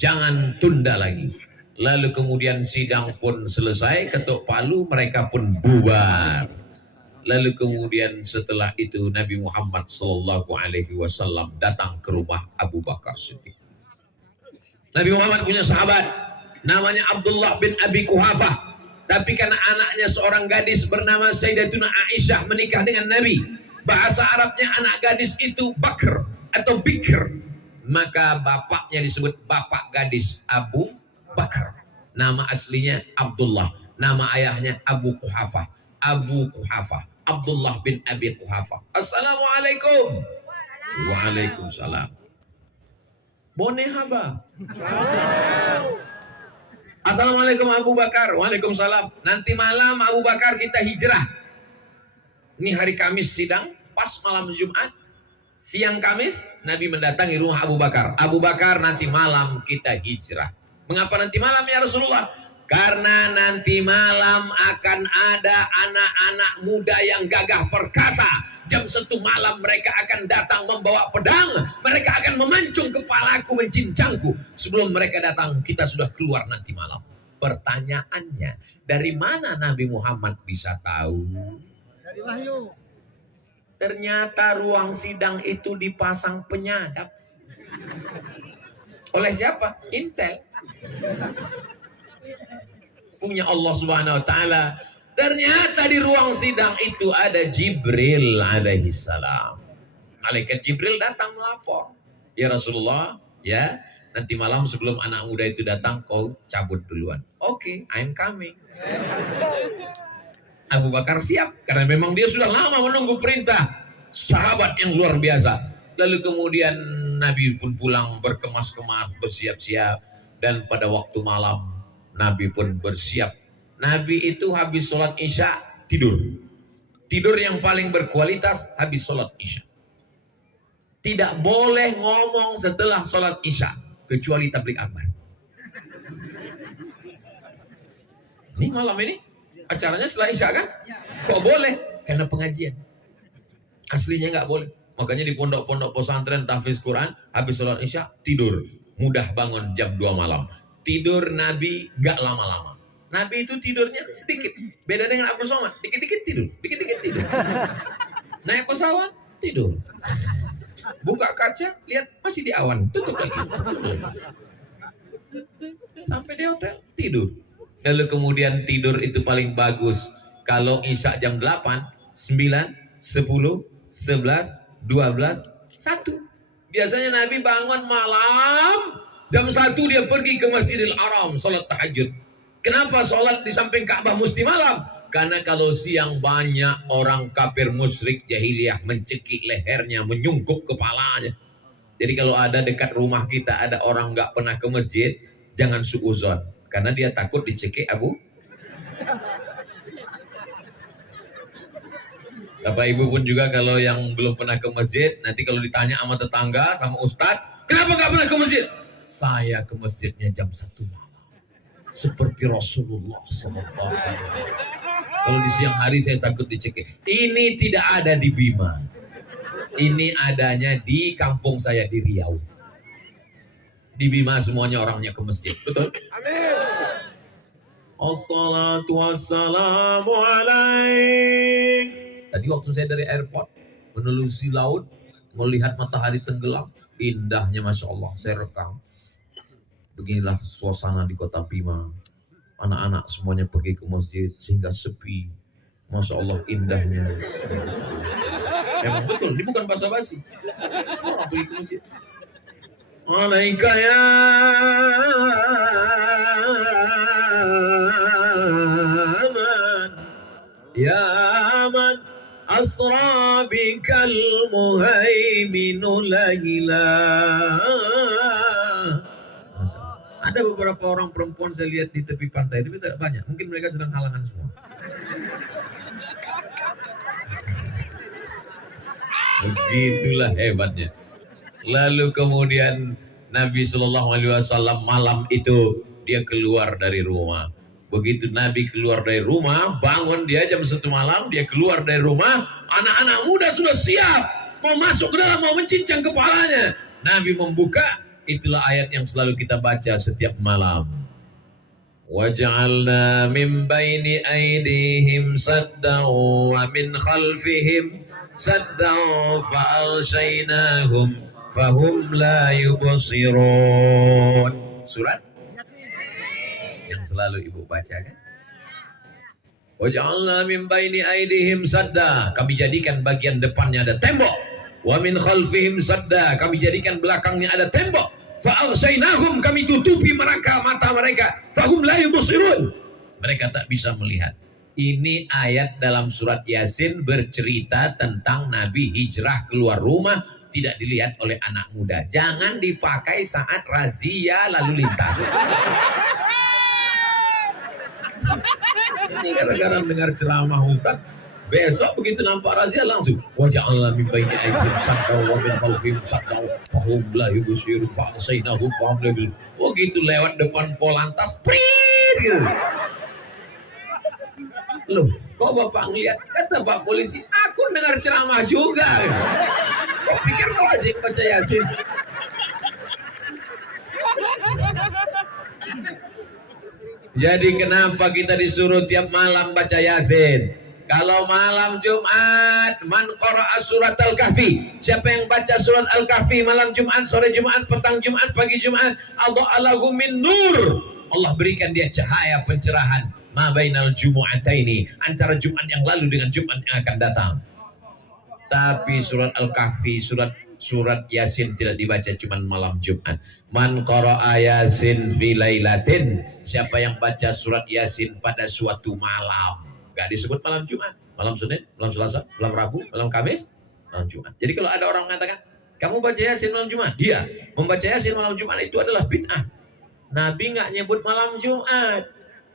Jangan tunda lagi. Lalu kemudian sidang pun selesai, ketuk palu, mereka pun bubar. Lalu kemudian setelah itu Nabi Muhammad sallallahu alaihi wasallam datang ke rumah Abu Bakar Siddiq. Nabi Muhammad punya sahabat namanya Abdullah bin Abi Quhafah. Tapi karena anaknya seorang gadis bernama Sayyidatuna Aisyah menikah dengan Nabi, bahasa Arabnya anak gadis itu Bakr atau Bikr, maka bapaknya disebut bapak gadis Abu Bakar. Nama aslinya Abdullah, nama ayahnya Abu Quhafah. Abdullah bin Abi Quhafah. Assalamualaikum. Waalaikumsalam. Bone haba. Assalamualaikum Abu Bakar. Waalaikumsalam. Nanti malam Abu Bakar kita hijrah. Ini hari Kamis sidang, pas malam Jumat. Siang Kamis, Nabi mendatangi rumah Abu Bakar. Abu Bakar, nanti malam kita hijrah. Mengapa nanti malam ya Rasulullah? Karena nanti malam akan ada anak-anak muda yang gagah perkasa. Jam 1 malam mereka akan datang membawa pedang. Mereka akan memancung kepalaku, mencincangku. Sebelum mereka datang, kita sudah keluar nanti malam. Pertanyaannya, dari mana Nabi Muhammad bisa tahu? Dari wahyu. Ternyata ruang sidang itu dipasang penyadap. Oleh siapa? Intel. Punya Allah Subhanahu wa taala. Ternyata di ruang sidang itu ada Jibril alaihi salam. Malaikat Jibril datang melapor. Ya Rasulullah, ya, nanti malam sebelum anak muda itu datang kau cabut duluan. Oke, I'm coming. Abu Bakar siap karena memang dia sudah lama menunggu perintah. Sahabat yang luar biasa. Lalu kemudian Nabi pun pulang berkemas-kemas, bersiap-siap, dan pada waktu malam Nabi pun bersiap. Nabi itu habis sholat Isya tidur. Tidur yang paling berkualitas habis sholat Isya. Tidak boleh ngomong setelah sholat Isya kecuali tabligh akbar. Ini malam ini acaranya setelah Isya kan? Kok boleh? Karena pengajian. Aslinya nggak boleh. Makanya di pondok-pondok pesantren tahfiz Quran habis sholat Isya tidur. Mudah bangun jam 2 malam. Tidur Nabi nggak lama-lama. Nabi itu tidurnya sedikit. Beda dengan Abu Somad. Dikit-dikit tidur. Dikit-dikit tidur. Naik pesawat tidur. Buka kaca lihat masih di awan. Tutup lagi. Sampai di hotel tidur. Lalu kemudian tidur itu paling bagus kalau Isya jam 8, 9, 10, 11, 12, 1. Biasanya Nabi bangun malam jam 1 dia pergi ke Masjidil Haram sholat tahajud. Kenapa sholat di samping Ka'bah mesti malam? Karena kalau siang banyak orang kafir musyrik jahiliyah mencekik lehernya, menyungkup kepalanya. Jadi kalau ada dekat rumah kita ada orang nggak pernah ke masjid, jangan suuzon. Karena dia takut dicekik Abu. Bapak Ibu pun juga kalau yang belum pernah ke masjid, nanti kalau ditanya sama tetangga, sama ustadz, kenapa nggak pernah ke masjid? Saya ke masjidnya jam 1 malam. Seperti Rasulullah SAW. Kalau di siang hari saya takut dicekik. Ini tidak ada di Bima. Ini adanya di kampung saya di Riau. Di Bima semuanya orangnya ke masjid. Betul? Amin. Assalatu wassalamu alaik. Tadi waktu saya dari airport menelusuri laut, melihat matahari tenggelam, indahnya Masya Allah, saya rekam. Beginilah suasana di kota Bima. Anak-anak semuanya pergi ke masjid sehingga sepi. Masya Allah indahnya. Memang betul, ini bukan basa-basi. Semua orang pergi ke masjid. Alaika ya man, ya man asra bikal muhaiminu laila. Ada beberapa orang perempuan saya lihat di tepi pantai, tapi tidak banyak. Mungkin mereka sedang halangan semua. Begitulah hebatnya. Lalu kemudian Nabi Shallallahu Alaihi Wasallam malam itu dia keluar dari rumah. Begitu Nabi keluar dari rumah, bangun dia jam 1 malam, dia keluar dari rumah, anak-anak muda sudah siap mau masuk ke dalam, mau mencincang kepalanya. Nabi membuka, itulah ayat yang selalu kita baca setiap malam. Waja'alna min baini aydihim saddan wa min khalfihim saddan fa'alshaynahum fahum la yubsirun. Surat yang selalu ibu baca kan? Waja'alna min baini aydihim sadda, kami jadikan bagian depannya ada tembok. Wa min khalfihim sadda, kami jadikan belakangnya ada tembok. Fa'alshaynahum, kami tutupi mereka mata mereka. Fahum la yubsirun, mereka tak bisa melihat. Ini ayat dalam surat Yasin bercerita tentang Nabi hijrah keluar rumah, tidak dilihat oleh anak muda. Jangan dipakai saat razia lalu lintas. Ini gara-gara dengar ceramah Ustaz, besok begitu nampak razia langsung waja'alna min baini aydihim sadda wa min khalfihim sadda fahum la yubsirun fa'ashaynahum fahum la yubsirun. Oh gitu, lewat depan Polantas prit gitu. Loh, kok Bapak ngeliat? Kata Pak polisi, aku dengar ceramah juga. Kok pikir kau aja baca Yasin? Jadi kenapa kita disuruh tiap malam baca Yasin? Kalau malam Jumat, man qara'a surat Al-Kahfi, siapa yang baca surat Al-Kahfi malam Jumat, sore Jumat, petang Jumat, pagi Jumat, Allahu min nur, Allah berikan dia cahaya pencerahan ma bainal jumu'ataini, antara Jumat yang lalu dengan Jumat yang akan datang. Tapi surat Al-Kahfi, surat Yasin tidak dibaca cuma malam Jumat. Man qara'a Yasin fi lailatin, siapa yang baca surat Yasin pada suatu malam. Gak disebut malam Jumat, malam Senin, malam Selasa, malam Rabu, malam Kamis, malam Jumat. Jadi kalau ada orang mengatakan, kamu baca Yasin malam Jumat, dia membaca Yasin malam Jumat itu adalah bid'ah. Nabi nggak nyebut malam Jumat.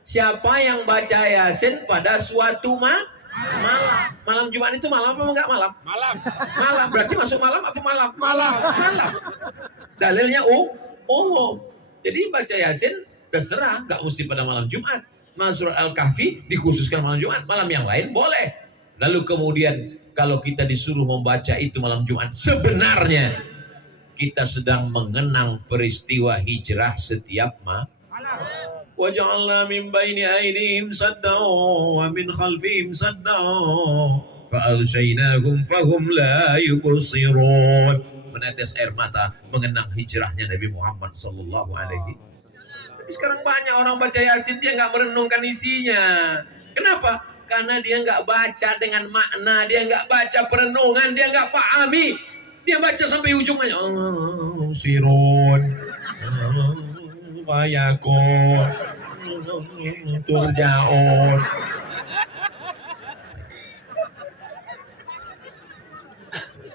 Siapa yang baca Yasin pada suatu malam? Malam Jumat itu malam apa enggak malam? Malam. Berarti masuk malam apa malam? Malam. Dalilnya Jadi baca Yasin terserah, nggak mesti pada malam Jumat. Surat Al-Kahfi dikhususkan malam Jumat, malam yang lain boleh. Lalu kemudian kalau kita disuruh membaca itu malam Jumat, sebenarnya kita sedang mengenang peristiwa hijrah setiap malam. Waja'alna min baini aydihim sadda wa min khalfihim sadda fa'alshaynahum fahum la yubsirun. Menetes air mata mengenang hijrahnya Nabi Muhammad sallallahu alaihi. Tapi sekarang banyak orang baca Yasin, dia nggak merenungkan isinya. Kenapa? Karena dia nggak baca dengan makna, dia nggak baca perenungan, dia nggak pahami. Dia baca sampai ujungnya, sirun, fayakun, turjaun.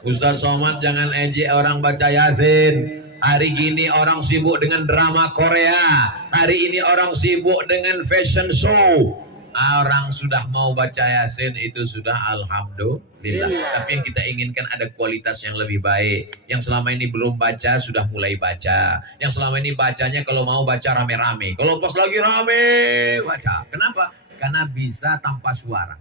Ustaz Somad jangan ejek orang baca Yasin. Hari gini orang sibuk dengan drama Korea. Hari ini orang sibuk dengan fashion show. Orang sudah mau baca Yasin itu sudah alhamdulillah. Tapi yang kita inginkan ada kualitas yang lebih baik. Yang selama ini belum baca sudah mulai baca. Yang selama ini bacanya kalau mau baca rame-rame. Kalau pas lagi rame baca. Kenapa? Karena bisa tanpa suara.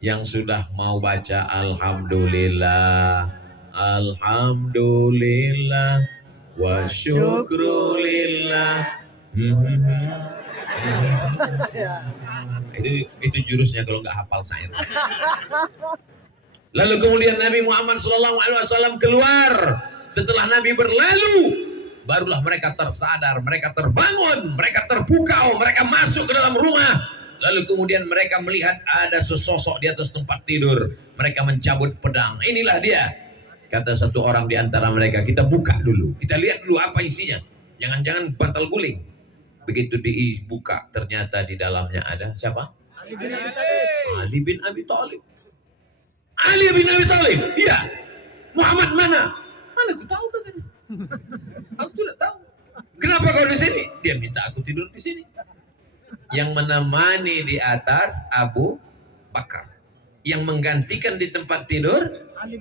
Yang sudah mau baca alhamdulillah, alhamdulillah wa syukrulillah. Itu jurusnya kalau nggak hafal syair. Lalu kemudian Nabi Muhammad SAW keluar. Setelah Nabi berlalu, barulah mereka tersadar, mereka terbangun, mereka terpukau, mereka masuk ke dalam rumah. Lalu kemudian mereka melihat ada sesosok di atas tempat tidur. Mereka mencabut pedang. Inilah dia. Kata satu orang di antara mereka, kita buka dulu. Kita lihat dulu apa isinya. Jangan-jangan bantal guling. Begitu dibuka, ternyata di dalamnya ada siapa? Ali bin Abi Thalib. Ali bin Abi Thalib. Ali bin Abi Thalib. Iya. Muhammad mana? Mana aku tahu katanya. Aku tidak tahu. Kenapa kau di sini? Dia minta aku tidur di sini. Yang menemani di atas Abu Bakar. Yang menggantikan di tempat tidur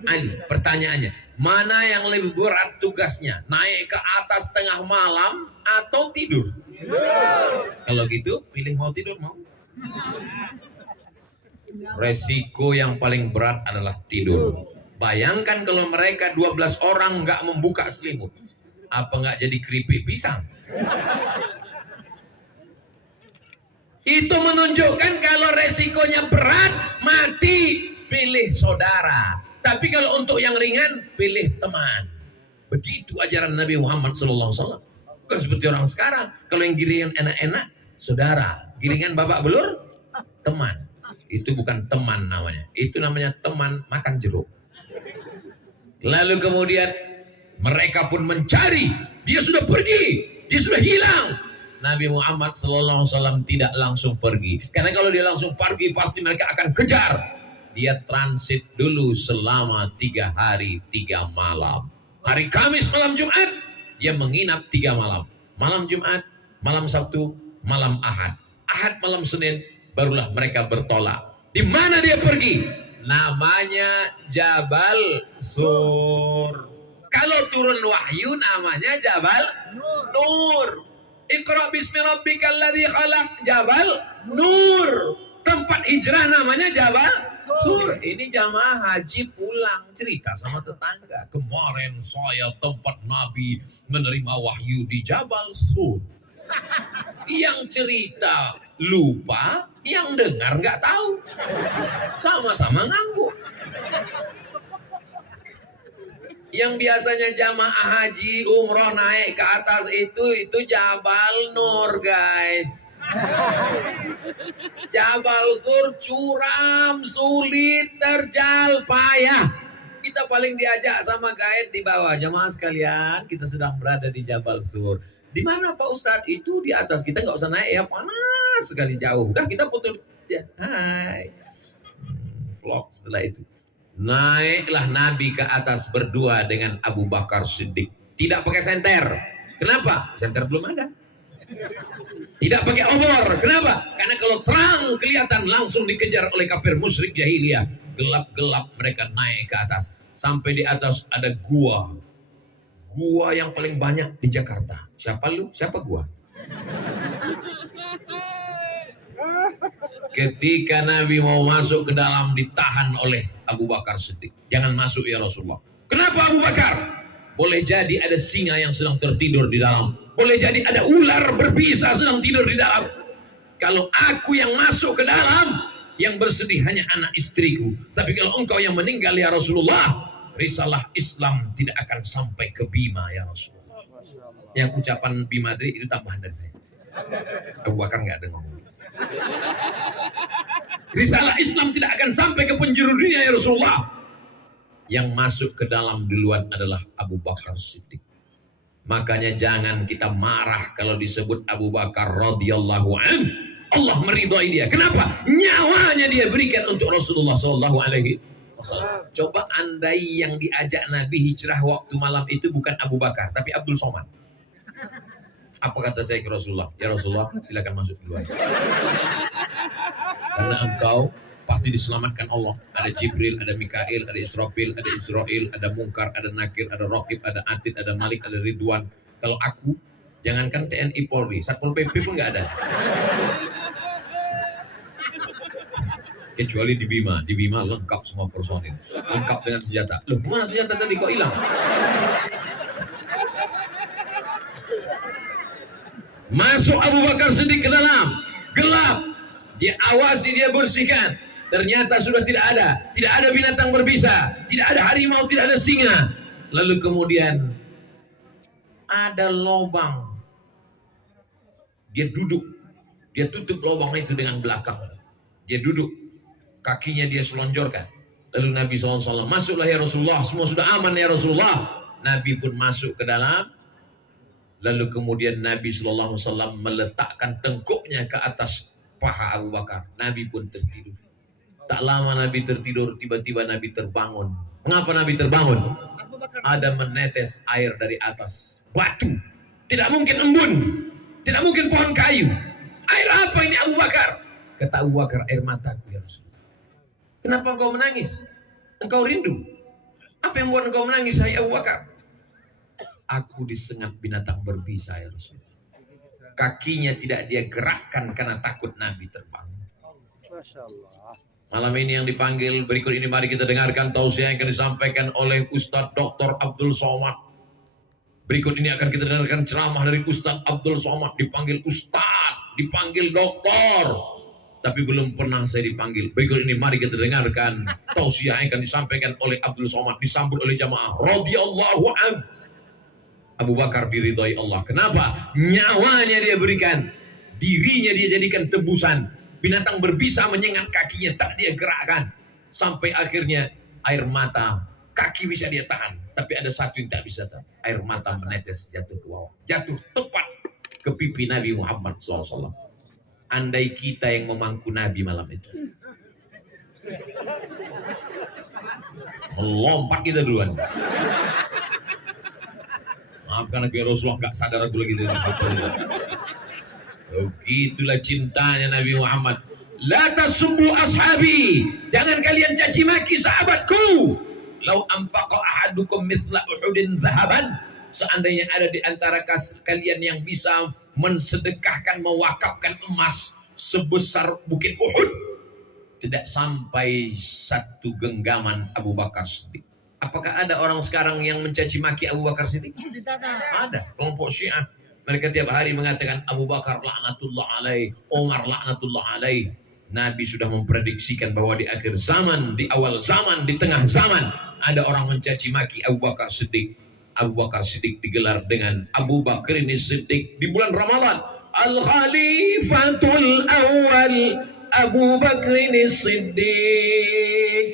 Ali. Pertanyaannya, mana yang lebih berat tugasnya? Naik ke atas tengah malam atau tidur? Kalau gitu, pilih mau tidur mau. Resiko yang paling berat adalah tidur. Bayangkan kalau mereka 12 orang nggak membuka selimut. Apa nggak jadi keripik pisang? Itu menunjukkan kalau resikonya berat, mati, pilih saudara. Tapi kalau untuk yang ringan, pilih teman. Begitu ajaran Nabi Muhammad SAW. Bukan seperti orang sekarang. Kalau yang giringan enak-enak, saudara. Giringan babak belur, teman. Itu bukan teman namanya. Itu namanya teman makan jeruk. Lalu kemudian mereka pun mencari. Dia sudah pergi. Dia sudah hilang. Nabi Muhammad SAW tidak langsung pergi. Karena kalau dia langsung pergi, pasti mereka akan kejar. Dia transit dulu selama 3 hari 3 malam. Hari Kamis malam Jumat, dia menginap 3 malam. Malam Jumat, malam Sabtu, malam Ahad. Ahad malam Senin, barulah mereka bertolak. Di mana dia pergi? Namanya Jabal Sur. Kalau turun wahyu namanya Jabal Nur. Iqra bismi rabbikal ladzi khalaq, Jabal Nur. Tempat hijrah namanya Jabal Sur. Ini jamaah haji pulang cerita sama tetangga. Kemarin saya tempat Nabi menerima wahyu di Jabal Sur. Yang cerita lupa, yang dengar nggak tahu. Sama-sama ngangguk. Yang biasanya jamaah haji umroh naik ke atas itu Jabal Nur, guys. Jabal Sur curam, sulit, terjal, payah. Kita paling diajak sama guide di bawah. Jamaah sekalian, kita sedang berada di Jabal Sur. Di mana Pak Ustadz? Itu di atas. Kita nggak usah naik ya, panas sekali jauh. Udah kita foto ya. Hai. Vlog setelah itu. Naiklah Nabi ke atas berdua dengan Abu Bakar Siddiq. Tidak pakai senter. Kenapa? Senter belum ada. Tidak pakai obor. Kenapa? Karena kalau terang kelihatan langsung dikejar oleh kafir musyrik jahiliyah. Gelap-gelap mereka naik ke atas. Sampai di atas ada gua. Gua yang paling banyak di Jakarta. Siapa lu? Siapa gua? Ketika Nabi mau masuk ke dalam, ditahan oleh Abu Bakar Siddiq. Jangan masuk ya Rasulullah. Kenapa Abu Bakar? Boleh jadi ada singa yang sedang tertidur di dalam. Boleh jadi ada ular berbisa sedang tidur di dalam. Kalau aku yang masuk ke dalam, yang bersedih hanya anak istriku. Tapi kalau engkau yang meninggal ya Rasulullah, risalah Islam tidak akan sampai ke Bima ya Rasulullah. Yang ucapan Bimadri itu tambahan dari saya. Abu Bakar nggak ada ngomong. Risalah Islam tidak akan sampai ke penjuru dunia ya Rasulullah. Yang masuk ke dalam duluan adalah Abu Bakar Siddiq. Makanya jangan kita marah kalau disebut Abu Bakar radhiyallahu an. Allah meridhai dia. Kenapa? Nyawanya dia berikan untuk Rasulullah sallallahu alaihi wasallam. Coba andai yang diajak Nabi hijrah waktu malam itu bukan Abu Bakar, tapi Abdul Somad. Apa kata saya ke Rasulullah? Ya Rasulullah, silakan masuk duluan. Karena engkau pasti diselamatkan Allah. Ada Jibril, ada Mikail, ada Israfil, ada Israel, ada Munkar, ada Nakir, ada Raqib, ada Atid, ada Malik, ada Ridwan. Kalau aku, jangankan TNI Polri, Satpol PP pun nggak ada. Kecuali di Bima lengkap semua personil, lengkap dengan senjata. Loh, mana senjata tadi kok hilang? Masuk Abu Bakar Siddiq ke dalam, gelap, dia awasi, dia bersihkan. Ternyata sudah tidak ada binatang berbisa, tidak ada harimau, tidak ada singa. Lalu kemudian ada lubang, dia duduk, dia tutup lubang itu dengan belakang, dia duduk, kakinya dia selonjorkan. Lalu Nabi SAW, masuklah ya Rasulullah, semua sudah aman ya Rasulullah. Nabi pun masuk ke dalam. Lalu kemudian Nabi SAW meletakkan tengkuknya ke atas paha Abu Bakar. Nabi pun tertidur. Tak lama Nabi tertidur, tiba-tiba Nabi terbangun. Mengapa Nabi terbangun? Ada menetes air dari atas batu. Tidak mungkin embun, tidak mungkin pohon kayu. Air apa ini Abu Bakar? Kata Abu Bakar, air mataku ya Rasulullah. Kenapa engkau menangis? Engkau rindu. Apa yang membuat engkau menangis, hai Abu Bakar? Aku disengat binatang berbisa ya Rasulullah. Kakinya tidak dia gerakkan karena takut Nabi terbang. Masya Allah. Malam ini yang dipanggil berikut ini, mari kita dengarkan tausiah yang akan disampaikan oleh Ustadz Dr. Abdul Somad. Berikut ini akan kita dengarkan ceramah dari Ustadz Abdul Somad. Dipanggil Ustadz, dipanggil doktor, tapi belum pernah saya dipanggil. Berikut ini mari kita dengarkan tausiah yang akan disampaikan oleh Abdul Somad, disambut oleh jamaah radhiyallahu anhu. Abu Bakar diridhai Allah. Kenapa? Nyawanya dia berikan, dirinya dia jadikan tebusan. Binatang berbisa menyengat kakinya, tak dia gerakkan. Sampai akhirnya air mata, kaki bisa dia tahan, tapi ada satu yang tak bisa tahan. Air mata menetes jatuh ke bawah. Jatuh tepat ke pipi Nabi Muhammad SAW. Andai kita yang memangku Nabi malam itu, melompat kita duluan. Maafkan aku ya Rasulullah, gak sadar aku lagi. Begitulah cintanya Nabi Muhammad. La tasubbu ashabi, jangan kalian caci maki sahabatku. Lau anfaqa ahadukum mithla Uhudin zahaban, seandainya ada di antara kalian yang bisa mensedekahkan, mewakafkan emas sebesar bukit Uhud, tidak sampai satu genggaman Abu Bakar Siddiq. Apakah ada orang sekarang yang mencaci maki Abu Bakar Siddiq? Ada kelompok Syiah. Mereka tiap hari mengatakan Abu Bakar laknatullah alaih, Umar laknatullah alaih. Nabi sudah memprediksikan bahwa di akhir zaman, di awal zaman, di tengah zaman, ada orang mencaci maki Abu Bakar Siddiq. Abu Bakar Siddiq digelar dengan Abu Bakar ini Siddiq di bulan Ramadan. Al-Khalifatul Awal Abu Bakar ini Siddiq.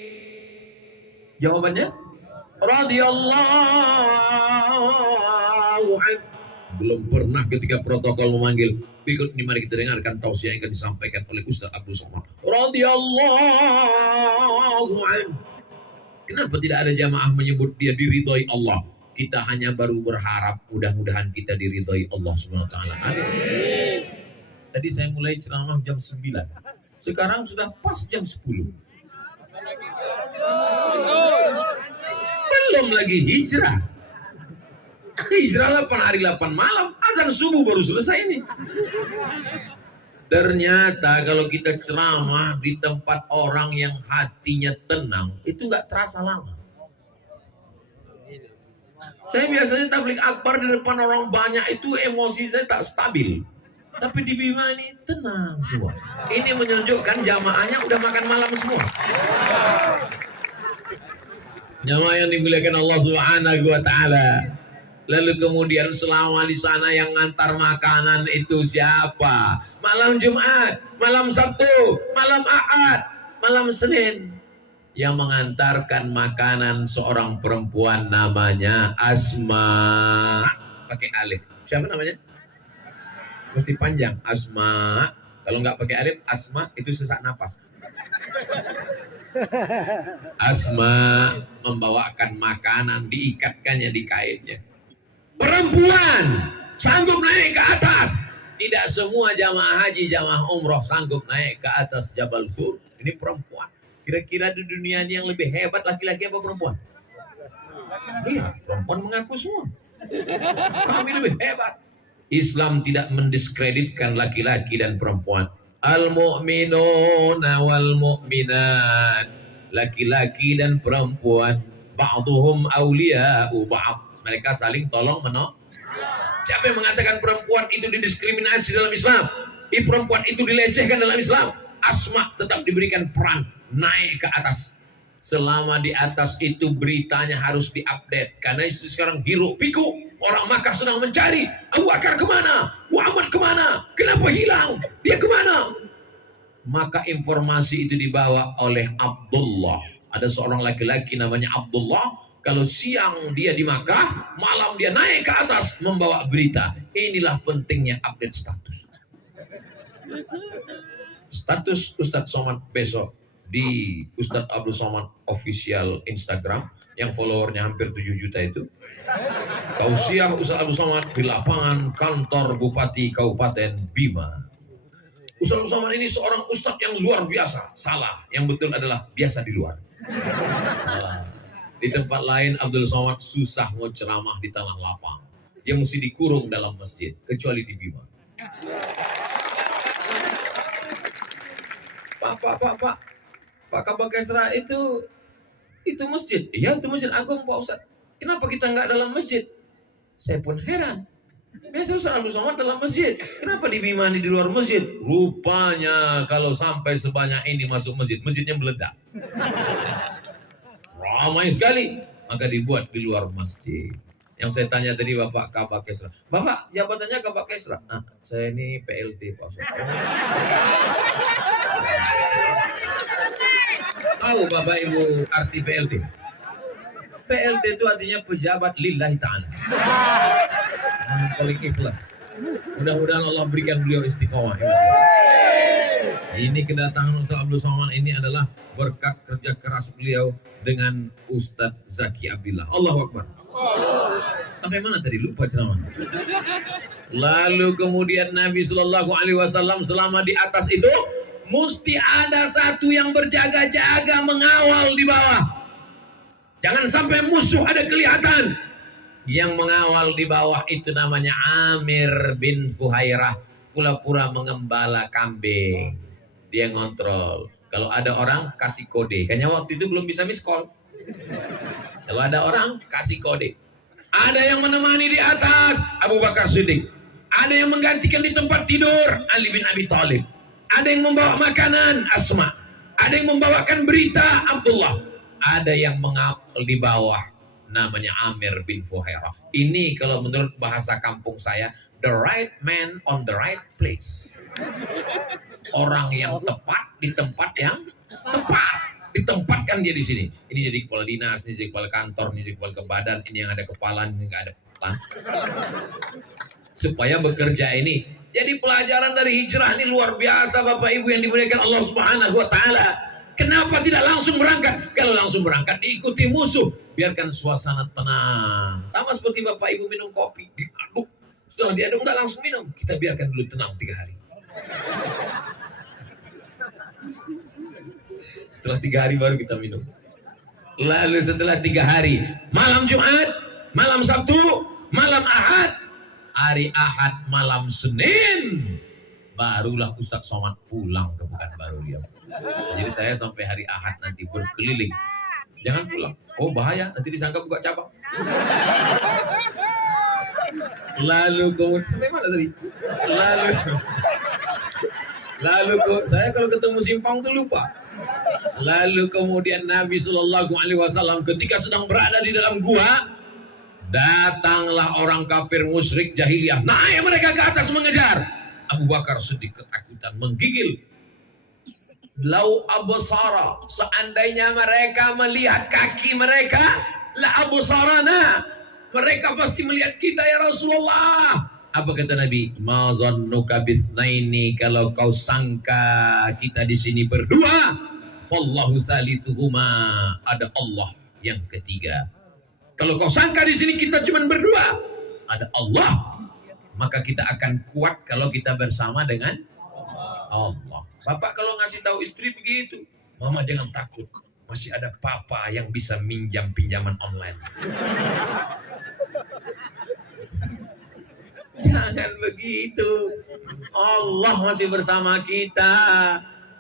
Jawabannya? Radhiyallahu anhu. Belum pernah ketika protokol memanggil. Berikut ini mari kita dengarkan tausiah yang akan disampaikan oleh Ustaz Abdul Somad radhiyallahu anhu. Kenapa tidak ada jamaah menyebut dia diridhoi Allah? Kita hanya baru berharap mudah-mudahan kita diridhoi Allah Subhanahu wa taala. Amin. Tadi saya mulai ceramah jam 9. Sekarang sudah pas jam 10. Belum lagi hijrah. Hijrah 8 hari 8 malam, azan subuh baru selesai ini. Ternyata kalau kita ceramah di tempat orang yang hatinya tenang, itu nggak terasa lama. Saya biasanya tabligh akbar di depan orang banyak itu emosi saya tak stabil. Tapi di Bima ini tenang semua. Ini menunjukkan jamaahnya udah makan malam semua. Jamaah yang dimuliakan Allah Subhanahu wa taala. Lalu kemudian selama di sana yang ngantar makanan itu siapa? Malam Jumat, malam Sabtu, malam Ahad, malam Senin. Yang mengantarkan makanan seorang perempuan namanya Asma. Pakai alif. Siapa namanya? Mesti panjang. Asma. Kalau nggak pakai alif, Asma itu sesak napas. Asma membawakan makanan, diikatkannya di kainnya. Perempuan sanggup naik ke atas. Tidak semua jamaah haji, jamaah umroh sanggup naik ke atas Jabal Sur. Ini perempuan. Kira-kira di dunia ini yang lebih hebat laki-laki apa perempuan? Iya, perempuan mengaku semua. Kami lebih hebat. Islam tidak mendiskreditkan laki-laki dan perempuan. Al-mu'minuna wal mu'minat. Laki-laki dan perempuan. Ba'duhum awliya'u ba'd. Mereka saling tolong menolong. Siapa yang mengatakan perempuan itu didiskriminasi dalam Islam? Perempuan itu dilecehkan dalam Islam? Asma tetap diberikan peran naik ke atas. Selama di atas itu beritanya harus diupdate. Karena itu sekarang hiruk pikuk. Orang Makkah sedang mencari. Abu Bakar kemana? Muhammad kemana? Kenapa hilang? Dia kemana? Maka informasi itu dibawa oleh Abdullah. Ada seorang laki-laki namanya Abdullah. Kalau siang dia di Makkah, malam dia naik ke atas membawa berita. Inilah pentingnya update status. Status Ustadz Somad besok di Ustadz Abdul Somad official Instagram yang followernya hampir 7 juta itu. Tausiah Ustadz Abdul Somad di lapangan kantor Bupati Kabupaten Bima. Ustadz Abdul Somad ini seorang ustadz yang luar biasa. Salah, yang betul adalah biasa di luar. Di tempat lain Abdul Somad susah mau ceramah di tanah lapang. Dia mesti dikurung dalam masjid, kecuali di Bima. Pak Kabak Kesra itu masjid. Iya, itu masjid agung Pak Ustaz. Kenapa kita nggak dalam masjid? Saya pun heran. Biasa Ustaz Abdul Somad dalam masjid. Kenapa di Bima ini di luar masjid? Rupanya kalau sampai sebanyak ini masuk masjid, masjidnya meledak. Ramai sekali. Maka dibuat di luar masjid. Yang saya tanya tadi Bapak Kabak Kesra. Bapak, jabatannya Kabak Kesra. Saya ini PLT Pak Ustaz. Tahu Bapak Ibu arti PLT? PLT itu artinya pejabat lillahi ta'ala. Paling ikhlas. Mudah-mudahan Allah berikan beliau istiqomah. Ini kedatangan Ustaz Abdul Somad ini adalah berkat kerja keras beliau dengan Ustadz Zaki Abdillah. Allahu Akbar. Sampai mana tadi? Lupa ceramah. Lalu kemudian Nabi Shallallahu Alaihi Wasallam selama di atas itu mesti ada satu yang berjaga-jaga mengawal di bawah. Jangan sampai musuh ada kelihatan. Yang mengawal di bawah itu namanya Amir bin Fuhairah. Pura-pura mengembala kambing. Dia ngontrol. Kalau ada orang kasih kode. Kayaknya waktu itu belum bisa miss call. Kalau ada orang kasih kode. Ada yang menemani di atas Abu Bakar Siddiq. Ada yang menggantikan di tempat tidur Ali bin Abi Thalib. Ada yang membawa makanan Asma. Ada yang membawakan berita Abdullah. Ada yang mengawal di bawah namanya Amir bin Fuhairah. Ini kalau menurut bahasa kampung saya, the right man on the right place. Orang yang tepat di tempat yang tepat. Ditempatkan dia di sini. Ini jadi kepala dinas, ini jadi kepala kantor, ini jadi kepala badan, ini yang ada kepala, ini nggak ada kepala. Supaya bekerja ini. Jadi pelajaran dari hijrah ini luar biasa Bapak Ibu yang dimuliakan Allah Subhanahu wa taala. Kenapa tidak langsung berangkat? Kalau langsung berangkat diikuti musuh. Biarkan suasana tenang. Sama seperti Bapak Ibu minum kopi, diaduk. Setelah diaduk nggak langsung minum. Kita biarkan dulu tenang 3 hari. Setelah 3 hari baru kita minum. Lalu setelah 3 hari, malam Jumat, malam Sabtu, malam Ahad, hari Ahad, malam Senin, barulah Ustadz Somad pulang ke Pekanbaru Riau. Jadi saya sampai hari Ahad nanti berkeliling. Jangan pulang. Oh bahaya, nanti disangka buka cabang. Lalu kemudian sampai mana tadi? Lalu saya kalau ketemu simpang tuh lupa. Lalu kemudian Nabi Shallallahu Alaihi Wasallam ketika sedang berada di dalam gua, datanglah orang kafir musyrik jahiliyah. Naik mereka ke atas mengejar. Abu Bakar sedikit ketakutan, menggigil. Lau absara, seandainya mereka melihat kaki mereka, la absarana, mereka pasti melihat kita ya Rasulullah. Apa kata Nabi? Ma zannuka bisnaini, kalau kau sangka kita di sini berdua, wallahu thalithuhuma, ada Allah yang ketiga. Kalau kau sangka di sini kita cuma berdua, ada Allah maka kita akan kuat kalau kita bersama dengan Allah. Bapak kalau ngasih tahu istri begitu, mama jangan takut, masih ada papa yang bisa minjam pinjaman online. Jangan begitu. Allah masih bersama kita.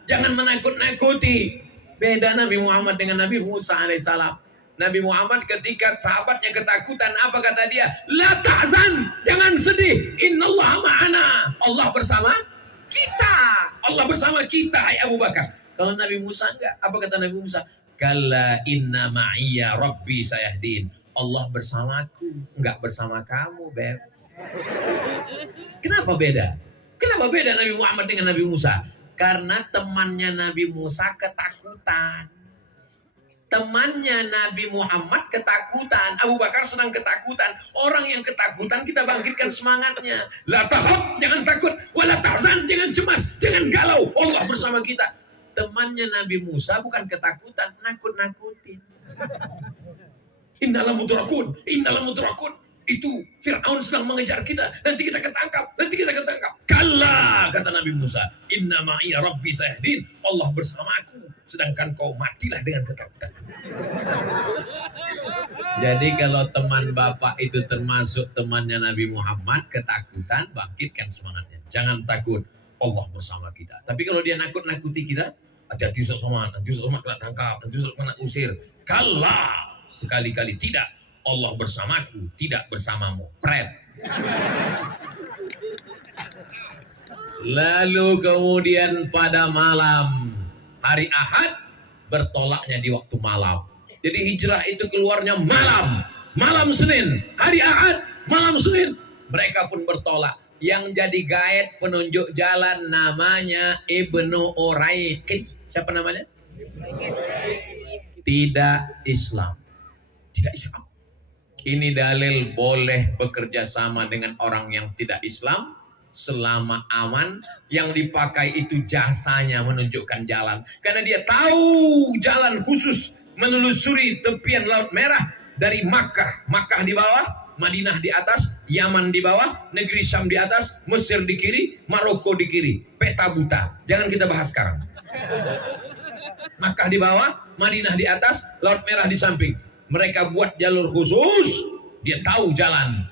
Jangan menakut-nakuti. Beda Nabi Muhammad dengan Nabi Musa alaihissalam. Nabi Muhammad ketika sahabatnya ketakutan, apa kata dia? La tahzan, jangan sedih. Innallaha ma'ana. Allah bersama kita. Allah bersama kita, hai Abu Bakar. Kalau Nabi Musa enggak, apa kata Nabi Musa? Kalla inna ma'iyya rabbi sayahdin. Allah bersamaku, enggak bersama kamu, Beb. Kenapa beda? Kenapa beda Nabi Muhammad dengan Nabi Musa? Karena temannya Nabi Musa ketakutan. Temannya Nabi Muhammad ketakutan. Abu Bakar sedang ketakutan. Orang yang ketakutan kita bangkitkan semangatnya. La tahab, jangan takut. Wala tahzan, jangan cemas, jangan galau. Allah bersama kita. Temannya Nabi Musa bukan ketakutan, nakut-nakutin. Innalah mudrakun, innalah mudrakun. Itu Fir'aun sedang mengejar kita. Nanti kita ketangkap, nanti kita ketangkap. Kalla, kata Nabi Musa. Inna ma'iya rabbi sayahdin. Allah bersamaku. Sedangkan kau matilah dengan ketakutan. Jadi kalau teman bapak itu termasuk temannya Nabi Muhammad, ketakutan, bangkitkan semangatnya. Jangan takut. Allah bersama kita. Tapi kalau dia nakut-nakuti kita, hati-hati Ustaz Somad, nanti Ustaz Somad kena tangkap, nanti Ustaz Somad kena usir. Kalla, sekali-kali tidak. Allah bersamaku, tidak bersamamu. Pret. Lalu kemudian pada malam hari Ahad bertolaknya di waktu malam. Jadi hijrah itu keluarnya malam, malam Senin, hari Ahad, malam Senin. Mereka pun bertolak. Yang jadi guide penunjuk jalan namanya Ibnu Uraiqid. Siapa namanya? Tidak Islam. Tidak Islam. Ini dalil boleh bekerja sama dengan orang yang tidak Islam selama aman. Yang dipakai itu jasanya menunjukkan jalan. Karena dia tahu jalan khusus menelusuri tepian Laut Merah dari Makkah. Makkah di bawah, Madinah di atas, Yaman di bawah, negeri Syam di atas, Mesir di kiri, Maroko di kiri. Peta buta. Jangan kita bahas sekarang. Makkah di bawah, Madinah di atas, Laut Merah di samping. Mereka buat jalur khusus, dia tahu jalan.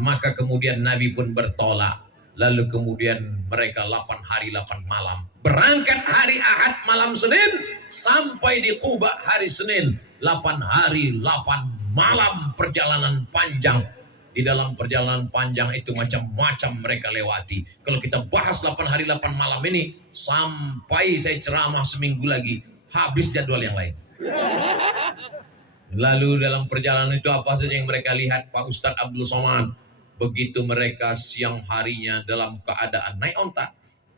Maka kemudian Nabi pun bertolak. Lalu kemudian mereka 8 hari 8 malam. Berangkat hari Ahad malam Senin, sampai di Quba hari Senin. 8 hari 8 malam perjalanan panjang. Di dalam perjalanan panjang itu macam-macam mereka lewati. Kalau kita bahas 8 hari 8 malam ini, sampai saya ceramah seminggu lagi, habis jadwal yang lain. Lalu dalam perjalanan itu apa saja yang mereka lihat, Pak Ustadz Abdul Somad? Begitu mereka siang harinya dalam keadaan naik onta,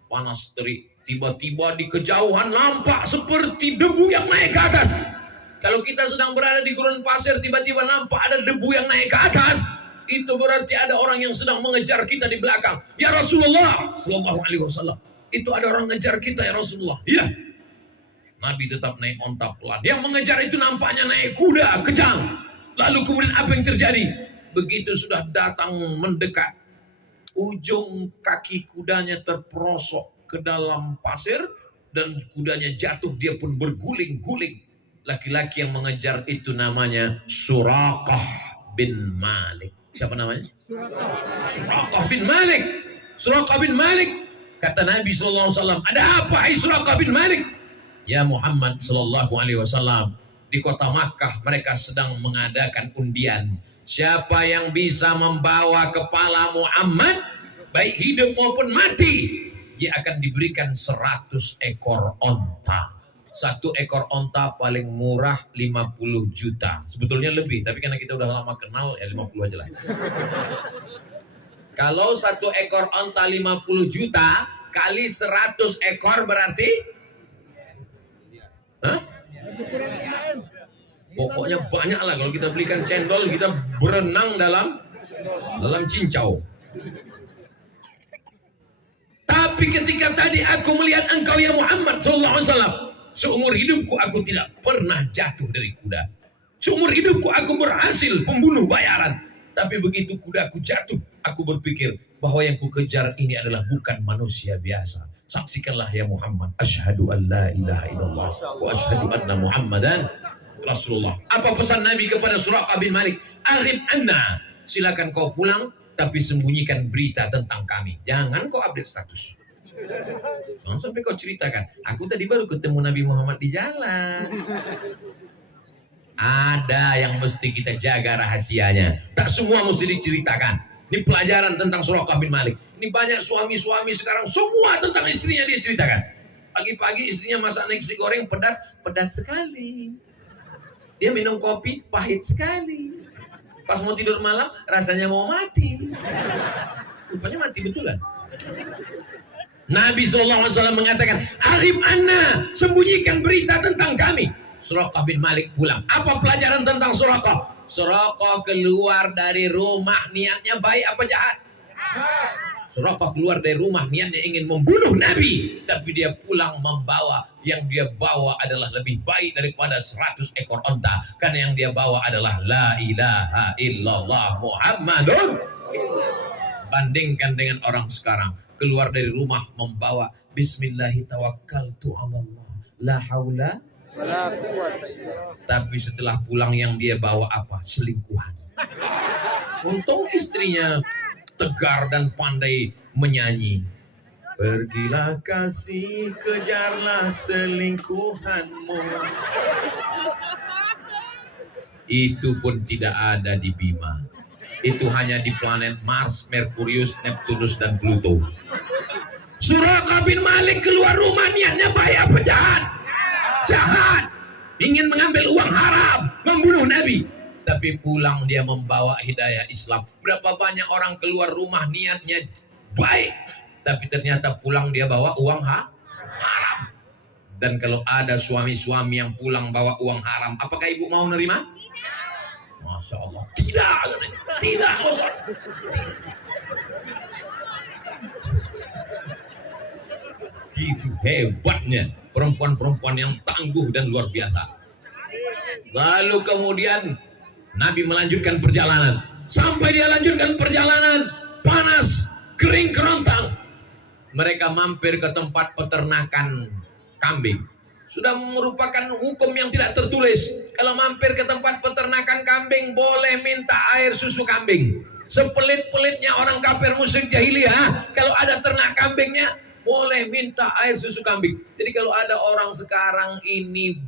panas terik, tiba-tiba di kejauhan nampak seperti debu yang naik ke atas. Kalau kita sedang berada di gurun pasir, tiba-tiba nampak ada debu yang naik ke atas, itu berarti ada orang yang sedang mengejar kita di belakang. Ya Rasulullah Sallallahu Alaihi Wasallam, itu ada orang mengejar kita ya Rasulullah. Iya. Nabi tetap naik onta pelan. Yang mengejar itu nampaknya naik kuda kejang. Lalu kemudian apa yang terjadi? Begitu sudah datang mendekat, ujung kaki kudanya terperosok ke dalam pasir dan kudanya jatuh, dia pun berguling-guling. Laki-laki yang mengejar itu namanya Suraqah bin Malik. Siapa namanya? Suraqah bin Malik. Suraqah bin Malik. Kata Nabi SAW, ada apa hai Suraqah bin Malik? Ya Muhammad Sallallahu Alaihi Wasallam, di kota Makkah mereka sedang mengadakan undian. Siapa yang bisa membawa kepala Muhammad, baik hidup maupun mati, dia akan diberikan 100 ekor onta. 1 ekor onta paling murah 50 juta. Sebetulnya lebih, tapi karena kita udah lama kenal, ya 50 aja lah. Kalau 1 ekor onta 50 juta, kali 100 ekor berarti? Hah? Pokoknya banyak lah. Kalau kita belikan cendol, kita berenang dalam cincau. Tapi ketika tadi aku melihat engkau ya Muhammad Sallallahu Alaihi Wasallam, seumur hidupku aku tidak pernah jatuh dari kuda. Seumur hidupku aku berhasil pembunuh bayaran. Tapi begitu kudaku jatuh, Aku berpikir bahwa yang kukejar ini adalah bukan manusia biasa. Saksikanlah ya Muhammad, asyhadu an la ilaha illallah wa asyhadu anna Muhammadan Rasulullah. Apa pesan Nabi kepada Suraqah bin Malik? Aghib anna, silakan kau pulang, tapi sembunyikan berita tentang kami. Jangan kau update status. Jangan sampai kau ceritakan, aku tadi baru ketemu Nabi Muhammad di jalan. Ada yang mesti kita jaga rahasianya. Tak semua mesti diceritakan. Ini pelajaran tentang Suraqah bin Malik. Ini banyak suami-suami sekarang semua tentang istrinya dia ceritakan. Pagi-pagi istrinya masak nasi goreng pedas, pedas sekali. Dia minum kopi pahit sekali. Pas mau tidur malam rasanya mau mati. Rupanya mati betulan. Nabi SAW mengatakan, Aghib anna, sembunyikan berita tentang kami. Suraqah bin Malik pulang. Apa pelajaran tentang Suraqah? Suraqah keluar dari rumah niatnya baik apa jahat? Suraqah keluar dari rumah niatnya ingin membunuh Nabi, tapi dia pulang membawa, yang dia bawa adalah lebih baik daripada 100 ekor onta, karena yang dia bawa adalah la ilaha illallah Muhammadun. Bandingkan dengan orang sekarang, keluar dari rumah membawa Bismillahirrahmanirrahim, la haula. Tapi setelah pulang yang dia bawa apa? Selingkuhan. Untung istrinya tegar dan pandai menyanyi. Pergilah kasih, kejarlah selingkuhanmu. Itu pun tidak ada di Bima. Itu hanya di planet Mars, Merkurius, Neptunus, dan Pluto. Suraqah bin Malik keluar rumah niatnya baik apa jahat? Jahat, ingin mengambil uang haram, membunuh Nabi, tapi pulang dia membawa hidayah Islam. Berapa banyak orang keluar rumah niatnya baik, tapi ternyata pulang dia bawa uang haram. Dan kalau ada suami-suami yang pulang bawa uang haram, apakah ibu mau nerima? Masya Allah, tidak, tidak. Gitu hebatnya perempuan-perempuan yang tangguh dan luar biasa. Lalu kemudian Nabi melanjutkan perjalanan. Sampai dia lanjutkan perjalanan, panas, kering kerontang. Mereka mampir ke tempat peternakan kambing. Sudah merupakan hukum yang tidak tertulis. Kalau mampir ke tempat peternakan kambing, boleh minta air susu kambing. Sepelit-pelitnya orang kafir musyrik jahiliyah, kalau ada ternak kambingnya, boleh minta air susu kambing. Jadi kalau ada orang sekarang ini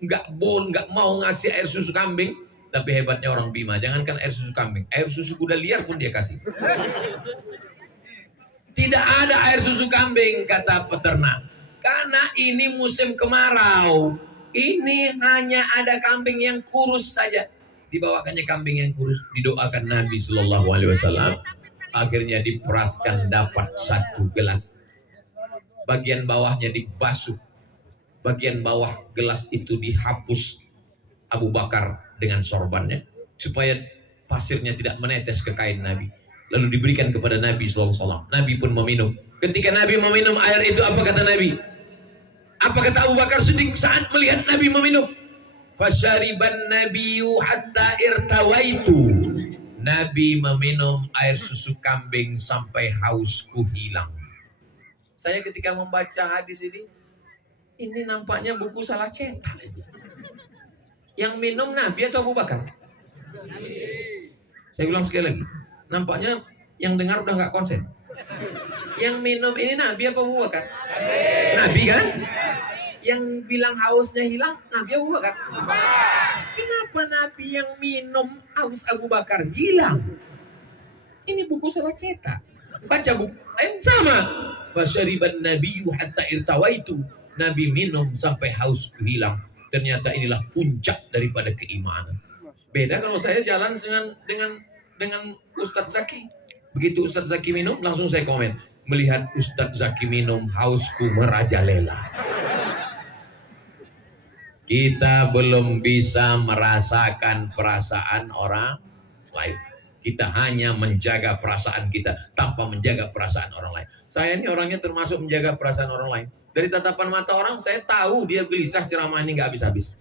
nggak mau ngasih air susu kambing, tapi hebatnya orang Bima, jangankan air susu kambing, air susu kuda liar pun dia kasih. Tidak ada air susu kambing, kata peternak, karena ini musim kemarau. Ini hanya ada kambing yang kurus saja. Dibawakannya kambing yang kurus, didoakan Nabi Shallallahu Alaihi Wasallam. Akhirnya diperaskan dapat 1 gelas. Bagian bawahnya dibasuh. Bagian bawah gelas itu dihapus Abu Bakar dengan sorbannya, supaya pasirnya tidak menetes ke kain Nabi. Lalu diberikan kepada Nabi SAW. Nabi pun meminum. Ketika Nabi meminum air itu, apa kata Nabi? Apa kata Abu Bakar Siddiq saat melihat Nabi meminum? Fasyariban nabiyyu hatta irtawaitu. Nabi meminum air susu kambing sampai hausku hilang. Saya ketika membaca hadis ini nampaknya buku salah cetak. Yang minum Nabi atau Abu Bakar? Saya ulang sekali lagi. Nampaknya yang dengar udah nggak konsen. Yang minum ini Nabi apa Abu Bakar? Nabi kan? Yang bilang hausnya hilang Nabi Abu Bakar. Kenapa Nabi yang minum haus Abu Bakar hilang? Ini buku salah cetak. Baca buku lain sama. Fasyariban nabiyyu hatta irtawaitu. Nabi minum sampai haus hilang. Ternyata inilah puncak daripada keimanan. Beda kalau saya jalan dengan Ustadz Zaki. Begitu Ustadz Zaki minum, langsung saya komen. Melihat Ustadz Zaki minum, hausku merajalela. Kita belum bisa merasakan perasaan orang lain. Kita hanya menjaga perasaan kita tanpa menjaga perasaan orang lain. Saya ini orangnya termasuk menjaga perasaan orang lain. Dari tatapan mata orang, saya tahu dia gelisah ceramah ini nggak habis-habis.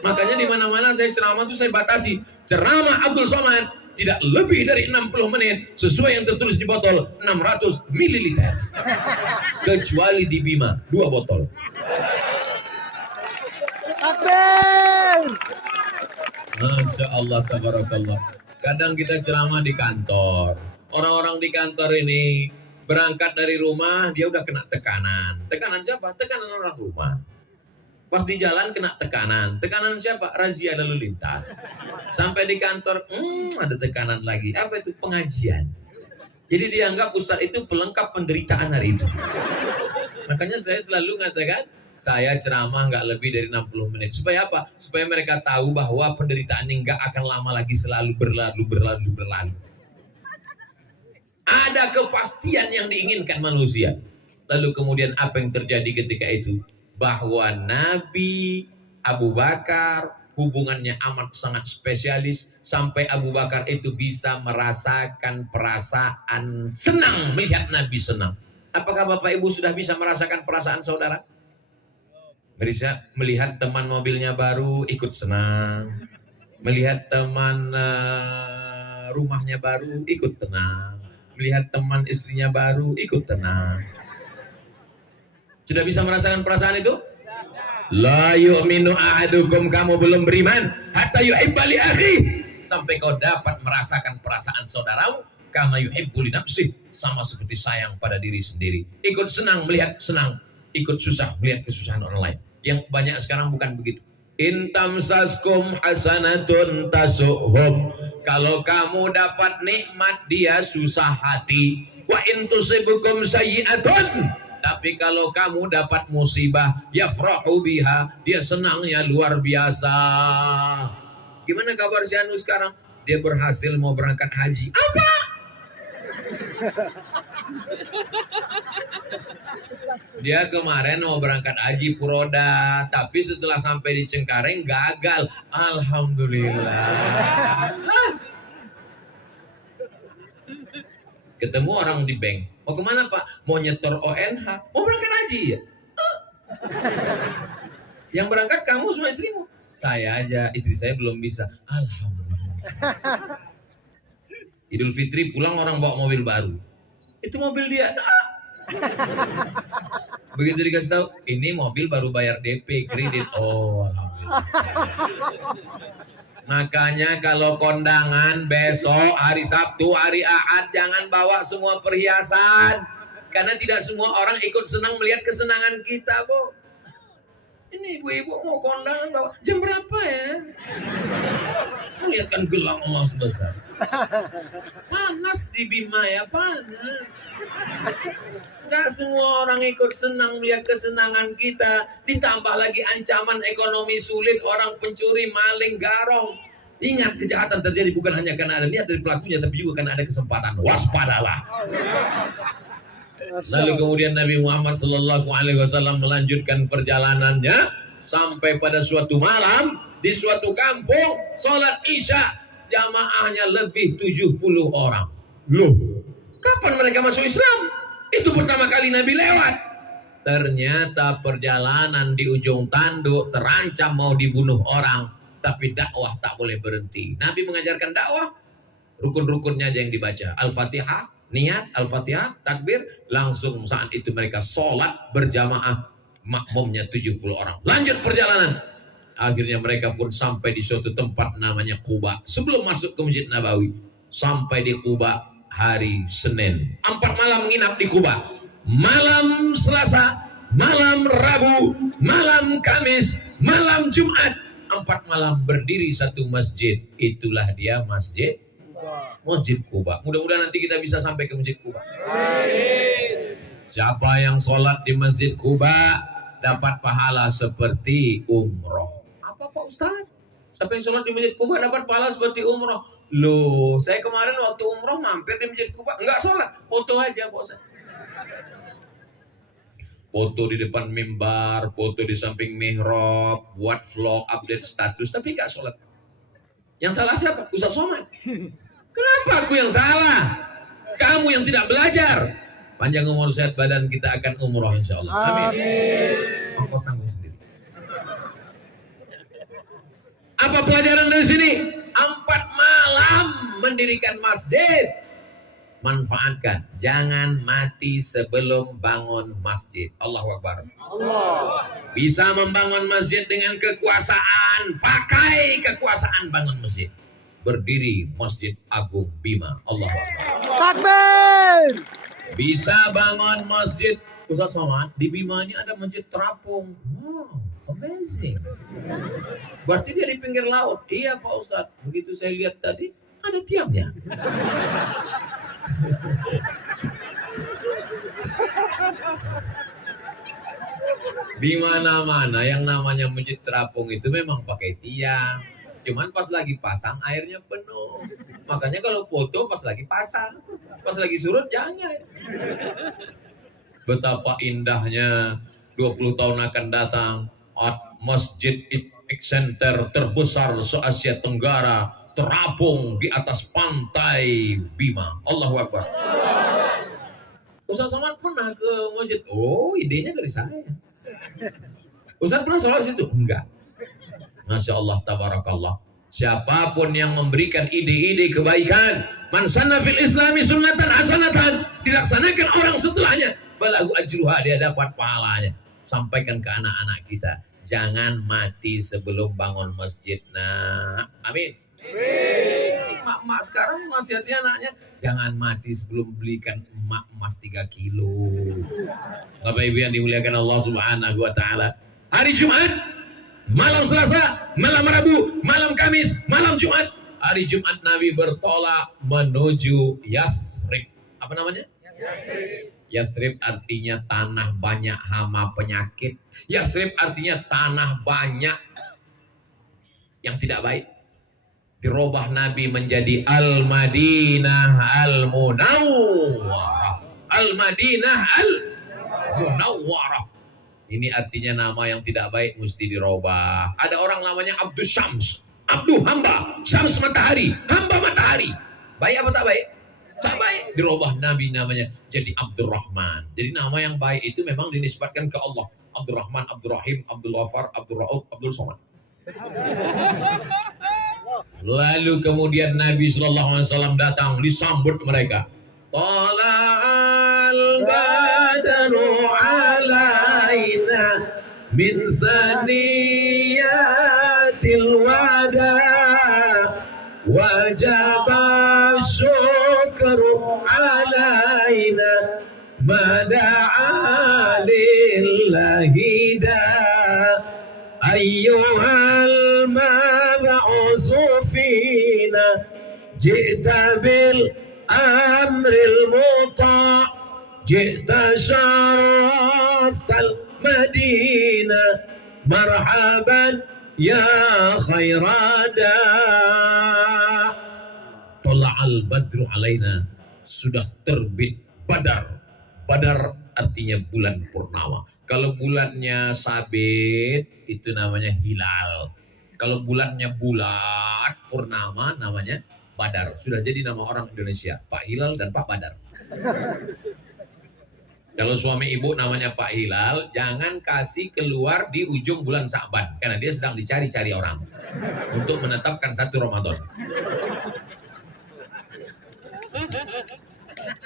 Makanya di mana-mana saya ceramah tuh saya batasi. Ceramah Abdul Somad tidak lebih dari 60 menit sesuai yang tertulis di botol 600 ml. Kecuali di Bima 2 botol. Takbir. Masya Allah, tabarakallah. Kadang kita ceramah di kantor. Orang-orang di kantor ini berangkat dari rumah, dia udah kena tekanan. Tekanan siapa? Tekanan orang rumah. Pas di jalan kena tekanan. Tekanan siapa? Razia lalu lintas. Sampai di kantor, ada tekanan lagi. Apa itu? Pengajian. Jadi dianggap Ustadz itu pelengkap penderitaan hari itu. Makanya saya selalu mengatakan, saya ceramah nggak lebih dari 60 menit. Supaya apa? Supaya mereka tahu bahwa penderitaan ini nggak akan lama lagi, selalu berlalu. Ada kepastian yang diinginkan manusia. Lalu kemudian apa yang terjadi ketika itu? Bahwa Nabi Abu Bakar hubungannya amat sangat spesialis. Sampai Abu Bakar itu bisa merasakan perasaan senang melihat Nabi senang. Apakah Bapak Ibu sudah bisa merasakan perasaan saudara? Melihat teman mobilnya baru ikut senang. Melihat teman rumahnya baru ikut tenang. Melihat teman istrinya baru ikut tenang. Sudah bisa merasakan perasaan itu? La yu'minu ahadukum, kamu belum beriman hatta yuhibba li akhi, sampai kau dapat merasakan perasaan saudaramu kama yuhibbu li nafsi, sama seperti sayang pada diri sendiri. Ikut senang melihat senang, ikut susah melihat kesusahan orang lain. Yang banyak sekarang bukan begitu. In tamsaskum hasanatun tasuhum, kalau kamu dapat nikmat dia susah hati. Wa in tusibukum sayyi'atun, tapi kalau kamu dapat musibah, yafrahu biha, dia senangnya luar biasa. Gimana kabar si Anu sekarang? Dia berhasil mau berangkat haji. Apa? Dia kemarin mau berangkat haji Puroda, tapi setelah sampai di Cengkareng gagal. Alhamdulillah. Ketemu orang di bank. Mau kemana Pak? Mau nyetor ONH. Mau berangkat haji ya? Yang berangkat kamu sama istrimu? Saya aja, istri saya belum bisa. Alhamdulillah. Idul Fitri pulang orang bawa mobil baru. Itu mobil dia. Begitu dikasih tahu, ini mobil baru bayar DP kredit. Oh, alhamdulillah. Makanya kalau kondangan besok hari Sabtu, hari Ahad, jangan bawa semua perhiasan. Karena tidak semua orang ikut senang melihat kesenangan kita, Bu. Ini ibu-ibu mau kondangan bawa jam berapa ya? Melihatkan gelang emas besar. Panas di Bima ya, panas. Enggak semua orang ikut senang melihat kesenangan kita. Ditambah lagi ancaman ekonomi sulit, orang pencuri, maling, garong. Ingat, kejahatan terjadi bukan hanya karena ada niat dari pelakunya, tapi juga karena ada kesempatan. Waspadalah. Lalu kemudian Nabi Muhammad SAW melanjutkan perjalanannya sampai pada suatu malam di suatu kampung, sholat Isya jamaahnya lebih 70 orang. Loh, kapan mereka masuk Islam? Itu pertama kali Nabi lewat. Ternyata perjalanan di ujung tanduk terancam mau dibunuh orang, tapi dakwah tak boleh berhenti. Nabi mengajarkan dakwah, rukun-rukunnya aja yang dibaca. Al-Fatihah, niat, Al-Fatihah, takbir, langsung saat itu mereka sholat berjamaah, makmumnya 70 orang. Lanjut perjalanan. Akhirnya mereka pun sampai di suatu tempat namanya Quba. Sebelum masuk ke Masjid Nabawi, sampai di Quba hari Senin. 4 malam nginap di Quba. Malam Selasa, malam Rabu, malam Kamis, malam Jumat. 4 malam berdiri satu masjid. Itulah dia Masjid Quba. Mudah-mudahan nanti kita bisa sampai ke Masjid Quba. Siapa yang sholat di Masjid Quba dapat pahala seperti umroh. Apa Pak Ustaz? Siapa yang sholat di Masjid Quba dapat pahala seperti umroh? Loh, saya kemarin waktu umroh mampir di Masjid Quba, enggak sholat, foto aja Pak Ustaz. Foto di depan mimbar, foto di samping mihrab, buat vlog, update status, tapi enggak sholat. Yang salah siapa? Ustaz Somad. Kenapa aku yang salah? Kamu yang tidak belajar. Panjang umur sehat badan, kita akan umroh insya Allah. Amin. Ongkos tanggung sendiri. Apa pelajaran dari sini? 4 malam mendirikan masjid, manfaatkan. Jangan mati sebelum bangun masjid. Allahu Akbar. Allah. Bisa membangun masjid dengan kekuasaan, pakai kekuasaan bangun masjid. Berdiri Masjid Agung Bima. Allahu Akbar. Takbir. Bisa bangun masjid. Ustaz Somad, di Bima ini ada masjid terapung. Wow, amazing. Berarti dia di pinggir laut. Iya Pak Ustaz. Begitu saya lihat tadi, ada tiangnya. Di mana-mana yang namanya masjid terapung itu memang pakai tiang. Cuman pas lagi pasang airnya penuh. Makanya kalau foto pas lagi pasang, pas lagi surut jangan. Betapa indahnya 20 tahun akan datang Masjid Islamic Center terbesar se-Asia Tenggara terapung di atas pantai Bima. Allahu Akbar. Ustaz Somad pernah ke masjid? Oh, idenya dari saya. Ustaz pernah sholat situ? Enggak. Masya Allah, tabarakallah. Siapapun yang memberikan ide-ide kebaikan, man sanna fil islami sunnatan hasanatan, dilaksanakan orang setelahnya, falahu ajruha, dia dapat pahalanya. Sampaikan ke anak-anak kita, jangan mati sebelum bangun masjid. Nah, amin. Mak-mak sekarang nasihatnya anaknya, jangan mati sebelum belikan emas 3 kilo. Bapak Ibu yang dimuliakan Allah Subhanahu wa taala. Hari Jumat, malam Selasa, malam Rabu, malam Kamis, malam Jumat. Hari Jumat Nabi bertolak menuju Yasrib. Apa namanya? Yasrib artinya tanah banyak hama penyakit. Yasrib artinya tanah banyak yang tidak baik. Dirubah Nabi menjadi Al-Madinah Al-Munawwarah. Al-Madinah Al-Munawwarah. Ini artinya nama yang tidak baik mesti dirubah. Ada orang namanya Abdus Syams. Abdu hamba, Syams matahari, hamba matahari. Baik apa tak baik? Tak baik. Dirubah Nabi namanya jadi Abdurrahman. Jadi nama yang baik itu memang dinisbatkan ke Allah. Abdurrahman, Abdurrahim, Abdul Ghafar, Abdul Rauf, Abdul Somad. Lalu kemudian Nabi SAW datang disambut mereka. Tala'al badru alaina min saniyatil wada wajaba syukru alaina mada'a lillahi da ayyuhal mab'usu fina ji'ta bil amril muta' ji'ta syaraftal madinah marhaban ya khairada. Tola'al badru alaina, sudah terbit Badar. Badar artinya bulan purnama. Kalau bulannya sabit itu namanya hilal. Kalau bulannya bulat purnama namanya Badar. Sudah jadi nama orang Indonesia, Pak Hilal dan Pak Badar. Kalau suami ibu namanya Pak Hilal, jangan kasih keluar di ujung bulan Sa'ban, karena dia sedang dicari-cari orang untuk menetapkan 1 Ramadan.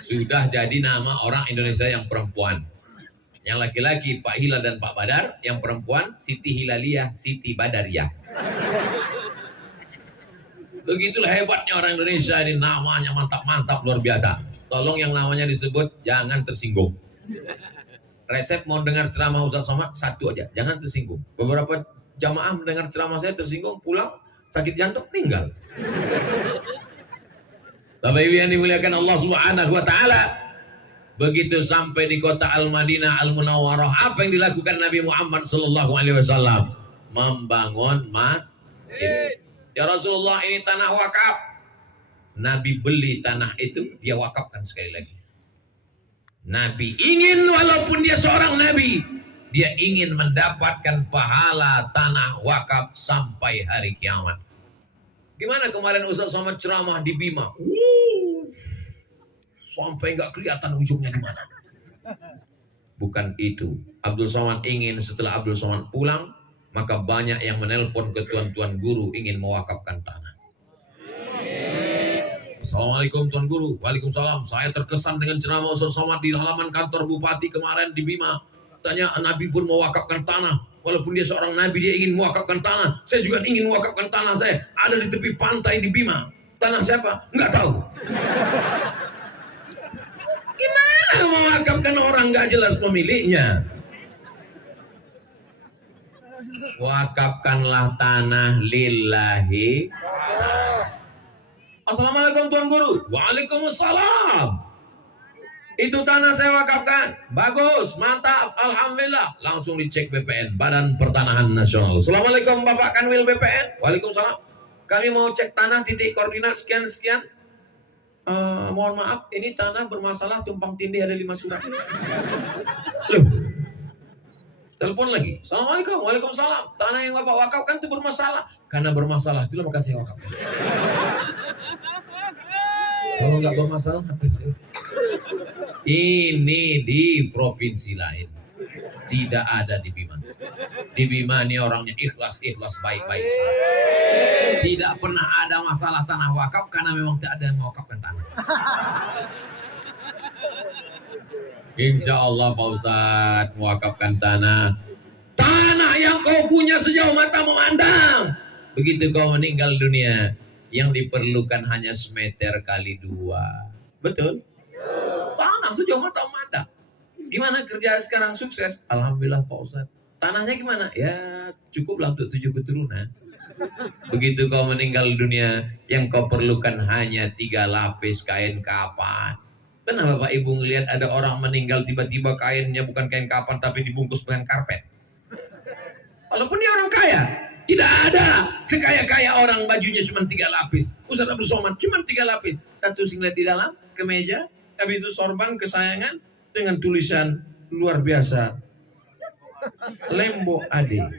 Sudah jadi nama orang Indonesia yang perempuan. Yang laki-laki Pak Hilal dan Pak Badar, yang perempuan Siti Hilaliyah, Siti Badariyah. Begitulah hebatnya orang Indonesia ini, namanya mantap-mantap luar biasa. Tolong yang namanya disebut jangan tersinggung. Resep mau dengar ceramah Ustaz Somad 1 aja, jangan tersinggung. Beberapa jamaah mendengar ceramah saya tersinggung, pulang sakit jantung, meninggal. Bapak Ibu yang dimuliakan Allah Subhanahu wa taala, begitu sampai di kota Al-Madinah Al-Munawwarah, apa yang dilakukan Nabi Muhammad sallallahu alaihi wasallam? Membangun masjid. Ya Rasulullah, ini tanah wakaf. Nabi beli tanah itu, dia wakafkan sekali lagi. Nabi ingin, walaupun dia seorang nabi, dia ingin mendapatkan pahala tanah wakaf sampai hari kiamat. Gimana kemarin Ustaz Somad ceramah di Bima? Sampai nggak kelihatan ujungnya di mana. Bukan itu. Abdul Somad ingin setelah Abdul Somad pulang, maka banyak yang menelpon ke tuan-tuan guru ingin mewakafkan tanah. Assalamualaikum Tuan Guru. Waalaikumsalam. Saya terkesan dengan ceramah Ustaz Somad di halaman kantor Bupati kemarin di Bima. Tanya Nabi pun mewakafkan tanah. Walaupun dia seorang Nabi, dia ingin mewakafkan tanah. Saya juga ingin mewakafkan tanah saya. Ada di tepi pantai di Bima. Tanah siapa? Nggak tahu. Gimana mewakafkan orang nggak jelas pemiliknya? Wakafkanlah tanah lillahi. Assalamualaikum Tuan Guru. Waalaikumsalam. Itu tanah saya wakafkan. Bagus, mantap, alhamdulillah. Langsung dicek BPN, Badan Pertanahan Nasional. Assalamualaikum Bapak Kanwil BPN. Waalaikumsalam. Kami mau cek tanah titik koordinat sekian-sekian. Mohon maaf, ini tanah bermasalah, tumpang tindih ada 5 surat. Loh. Telepon lagi. Assalamualaikum. Waalaikumsalam. Tanah yang Bapak wakafkan itu bermasalah. Karena bermasalah, itulah maka saya wakafkan. Kalau nggak bermasalah, apa sih? Ini di provinsi lain. Tidak ada di Bima. Di Bima ini orangnya ikhlas baik-baik. Tidak pernah ada masalah tanah wakaf karena memang tidak ada yang mewakafkan tanah. Insya Allah Pak Ustadz mewakafkan tanah. Tanah yang kau punya sejauh mata memandang. Begitu kau meninggal dunia, yang diperlukan hanya semeter kali 2. Betul? Tanah sejauh mata memandang. Gimana kerja sekarang sukses? Alhamdulillah Pak Ustadz. Tanahnya gimana? Ya cukuplah untuk 7 keturunan. Begitu kau meninggal dunia, yang kau perlukan hanya 3 lapis kain kapan. Pernah Bapak Ibu ngelihat ada orang meninggal tiba-tiba kainnya bukan kain kapan tapi dibungkus dengan karpet? Walaupun dia orang kaya, tidak ada sekaya-kaya orang bajunya cuma 3 lapis. Ustaz Abdul Somad cuma 3 lapis. 1 singlet di dalam, kemeja, habis itu sorban kesayangan dengan tulisan luar biasa. Lembo Ade.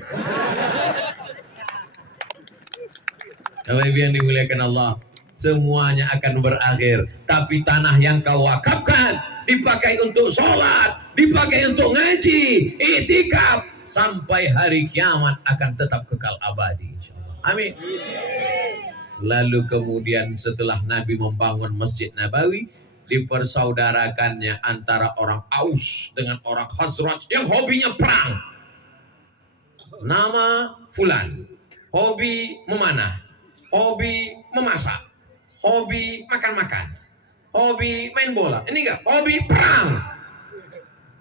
Bapak Ibu yang dimuliakan Allah, semuanya akan berakhir. Tapi tanah yang kau wakafkan dipakai untuk sholat, dipakai untuk ngaji, i'tikaf, sampai hari kiamat akan tetap kekal abadi. InsyaAllah. Amin. Lalu kemudian setelah Nabi membangun Masjid Nabawi, dipersaudarakannya antara orang Aus dengan orang Khazraj yang hobinya perang. Nama Fulan, hobi memanah, hobi memasak, hobi makan-makan, hobi main bola. Ini enggak, hobi perang.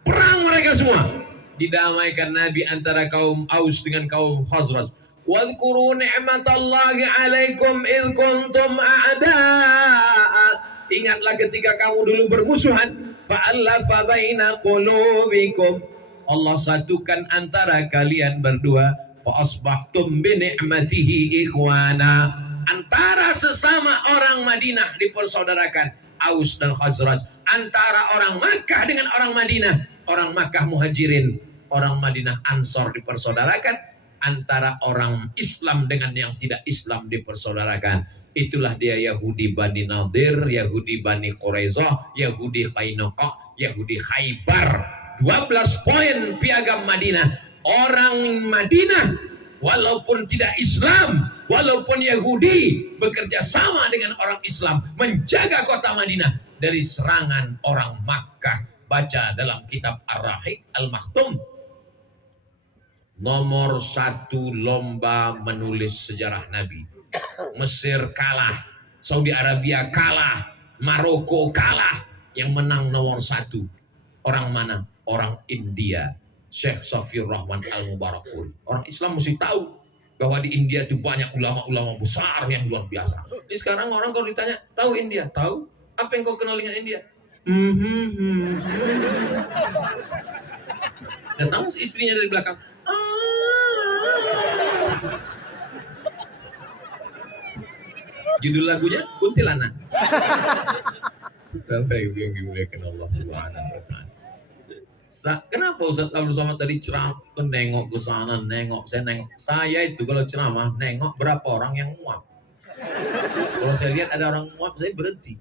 Perang mereka semua. Didamaikan Nabi antara kaum Aus dengan kaum Khazraj. Wadhkuru ni'matallahi 'alaikum id kuntum a'da'a. Ingatlah ketika kamu dulu bermusuhan, fa'alafa baina qulubikum. Allah satukan antara kalian berdua, fa asbahtum bi ni'matihi ikhwana. Antara sesama orang Madinah dipersaudarakan, Aus dan Khazraj. Antara orang Makkah dengan orang Madinah, orang Makkah Muhajirin, orang Madinah Ansor dipersaudarakan. Antara orang Islam dengan yang tidak Islam dipersaudarakan. Itulah dia Yahudi Bani Nadir, Yahudi Bani Quraizah, Yahudi Qainuqa, Yahudi Khaybar. 12 poin piagam Madinah. Orang Madinah walaupun tidak Islam, walaupun Yahudi, bekerja sama dengan orang Islam menjaga kota Madinah dari serangan orang Makkah. Baca dalam kitab Ar-Rahiq Al-Maktum. Nomor 1 lomba menulis sejarah Nabi. Mesir kalah, Saudi Arabia kalah, Maroko kalah. Yang menang nomor 1 orang mana? Orang India, Syekh Safiur Rahman Al-Mubarakul. Orang Islam mesti tahu bahwa di India itu banyak ulama-ulama besar yang luar biasa. Jadi sekarang orang kalau ditanya, tahu India? Tahu? Apa yang kau kenal dengan India? Dan tahu istrinya dari belakang. Judul lagunya Kuntilanak. Bapak Ibu yang dimuliakan Allah Subhanahu wa taala. Kenapa Ustaz Abdul Somad tadi ceramah nengok ke sana, nengok, saya nengok. Saya itu kalau ceramah nengok berapa orang yang muak. Kalau saya lihat ada orang muak, saya berhenti.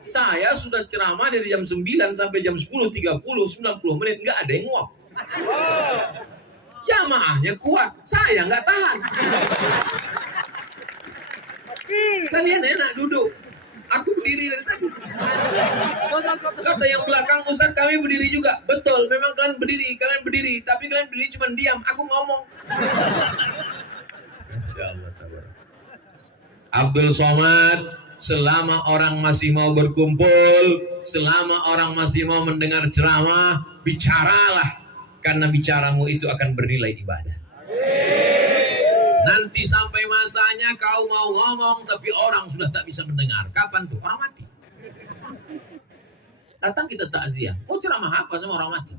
Saya sudah ceramah dari jam 9 sampai jam 10:30, 90 menit, nggak ada yang muak. Jamaahnya kuat, saya nggak tahan. Kalian enak duduk. Aku berdiri dari tadi. Kata yang belakang, Ustaz kami berdiri juga. Betul, memang kalian berdiri, tapi kalian berdiri cuma diam, aku ngomong. Masya Allah. Abdul Somad, selama orang masih mau berkumpul, selama orang masih mau mendengar ceramah, bicaralah, karena bicaramu itu akan bernilai ibadah. Nanti sampai masanya kau mau ngomong tapi orang sudah tak bisa mendengar. Kapan tuh? Orang mati. Datang kita takziah. Oh ceramah apa sama orang mati?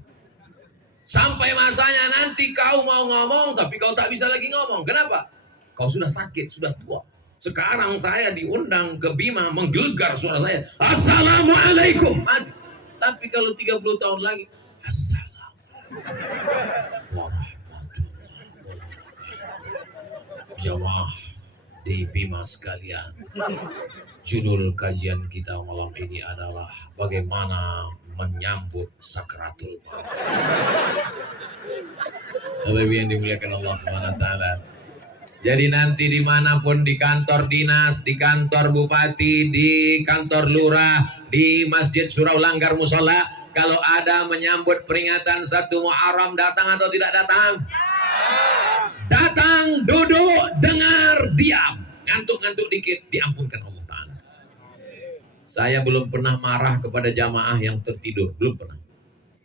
Sampai masanya nanti kau mau ngomong tapi kau tak bisa lagi ngomong. Kenapa? Kau sudah sakit, sudah tua. Sekarang saya diundang ke Bima, menggelegar suara saya. Assalamualaikum. Masih. Tapi kalau 30 tahun lagi, Assalamualaikum. Jamaah di Bima sekalian, judul kajian kita malam ini adalah bagaimana menyambut sakratul maut. Bapak yang dimuliakan Allah SWT. Jadi nanti dimanapun, di kantor dinas, di kantor bupati, di kantor lurah, di masjid surau langgar musola, kalau ada menyambut peringatan 1 Muharram, datang atau tidak datang? Datang, duduk, dengar, diam. Ngantuk-ngantuk dikit, diampunkan Allah Ta'ala. Saya belum pernah marah kepada jamaah yang tertidur. Belum pernah.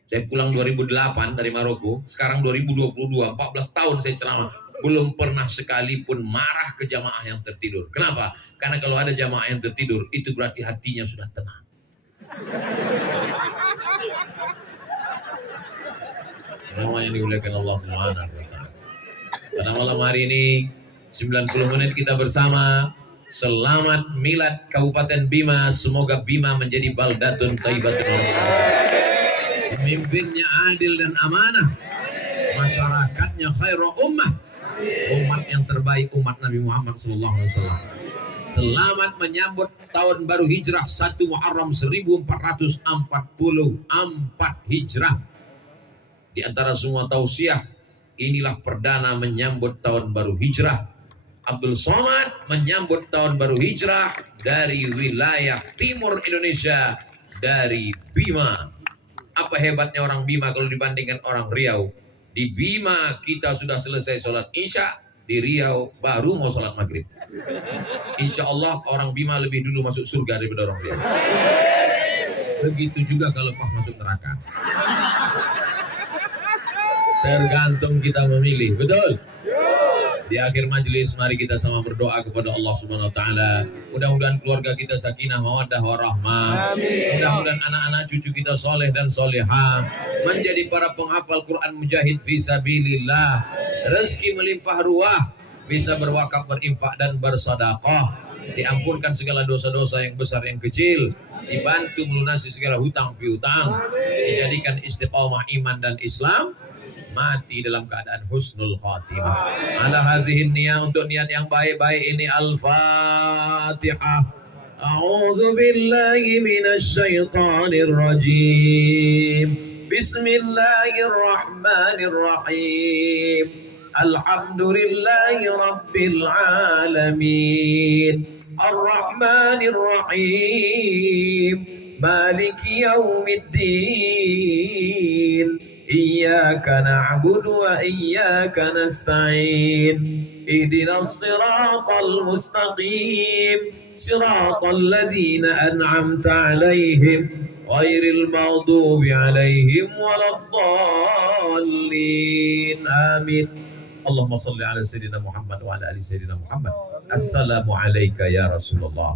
Saya pulang 2008 dari Maroko. Sekarang 2022, 14 tahun saya ceramah. Belum pernah sekalipun marah ke jamaah yang tertidur. Kenapa? Karena kalau ada jamaah yang tertidur, itu berarti hatinya sudah tenang. Nama yang dimuliakan Allah Subhanahu wa Ta'ala. Pada malam hari ini 90 menit kita bersama. Selamat milad Kabupaten Bima. Semoga Bima menjadi baldatun thayyibatun. Pemimpinnya adil dan amanah. Masyarakatnya khairul ummah. Umat yang terbaik, umat Nabi Muhammad SAW. Selamat menyambut tahun baru Hijrah 1 Muharram 1444 Hijrah. Di antara semua tausiah, inilah perdana menyambut tahun baru Hijrah. Abdul Somad menyambut tahun baru Hijrah dari wilayah timur Indonesia, dari Bima. Apa hebatnya orang Bima kalau dibandingkan orang Riau? Di Bima kita sudah selesai sholat Isya, di Riau baru mau sholat maghrib. Insya Allah orang Bima lebih dulu masuk surga daripada orang Riau. Begitu juga kalau pas masuk neraka. Tergantung kita memilih, betul? Di akhir majelis mari kita sama berdoa kepada Allah Subhanahu wa taala. Mudah-mudahan keluarga kita sakinah mawaddah warahmah. Mudah-mudahan anak-anak cucu kita soleh dan solehah, menjadi para penghafal Quran mujahid fi sabilillah. Rezeki melimpah ruah, bisa berwakaf, berinfak dan bersedekah. Diampunkan segala dosa-dosa yang besar yang kecil, dibantu melunasi segala hutang piutang, dijadikan istiqomah iman dan Islam, mati dalam keadaan husnul khatimah. Ala hazihin niyah, untuk niat yang baik-baik ini. Al-Fatihah. A'udzu billahi minasy syaithanir rajim. Bismillahirrahmanirrahim. Alhamdulillahi rabbil alamin. Ar-Rahmanir Rahim. Maliki yaumiddin. إياك نعبد وإياك نستعين اهدنا الصراط المستقيم صراط الذين أنعمت عليهم غير المغضوب عليهم ولا الضالين آمين اللهم صل على سيدنا محمد وعلى آل سيدنا محمد السلام عليك يا رسول الله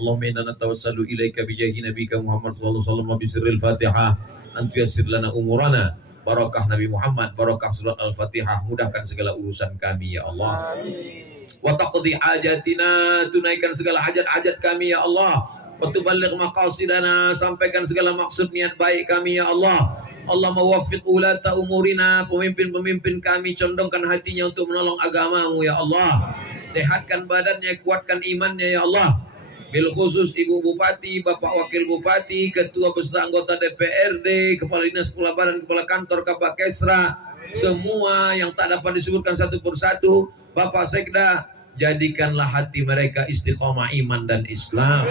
اللهم إنا نتوسل إليك بجاه نبيك محمد صلى الله عليه وسلم بسر الفاتحة أن تيسر لنا أمورنا. Barakah Nabi Muhammad, barakah surat Al-Fatihah, mudahkan segala urusan kami ya Allah. Wa taqdi hajatina, tunaikan segala hajat-hajat kami ya Allah. Wa tuballigh maqasidana, sampaikan segala maksud niat baik kami ya Allah. Allah mawaffiq ulata umurina, pemimpin-pemimpin kami condongkan hatinya untuk menolong agamamu ya Allah. Sehatkan badannya, kuatkan imannya ya Allah. Bil khusus Ibu Bupati, Bapak Wakil Bupati, Ketua beserta anggota DPRD, Kepala Dinas, Kepala Badan, Kepala Kantor, Kabak Kesra, semua yang tak dapat disebutkan satu persatu, Bapak Sekda, jadikanlah hati mereka istiqomah iman dan Islam.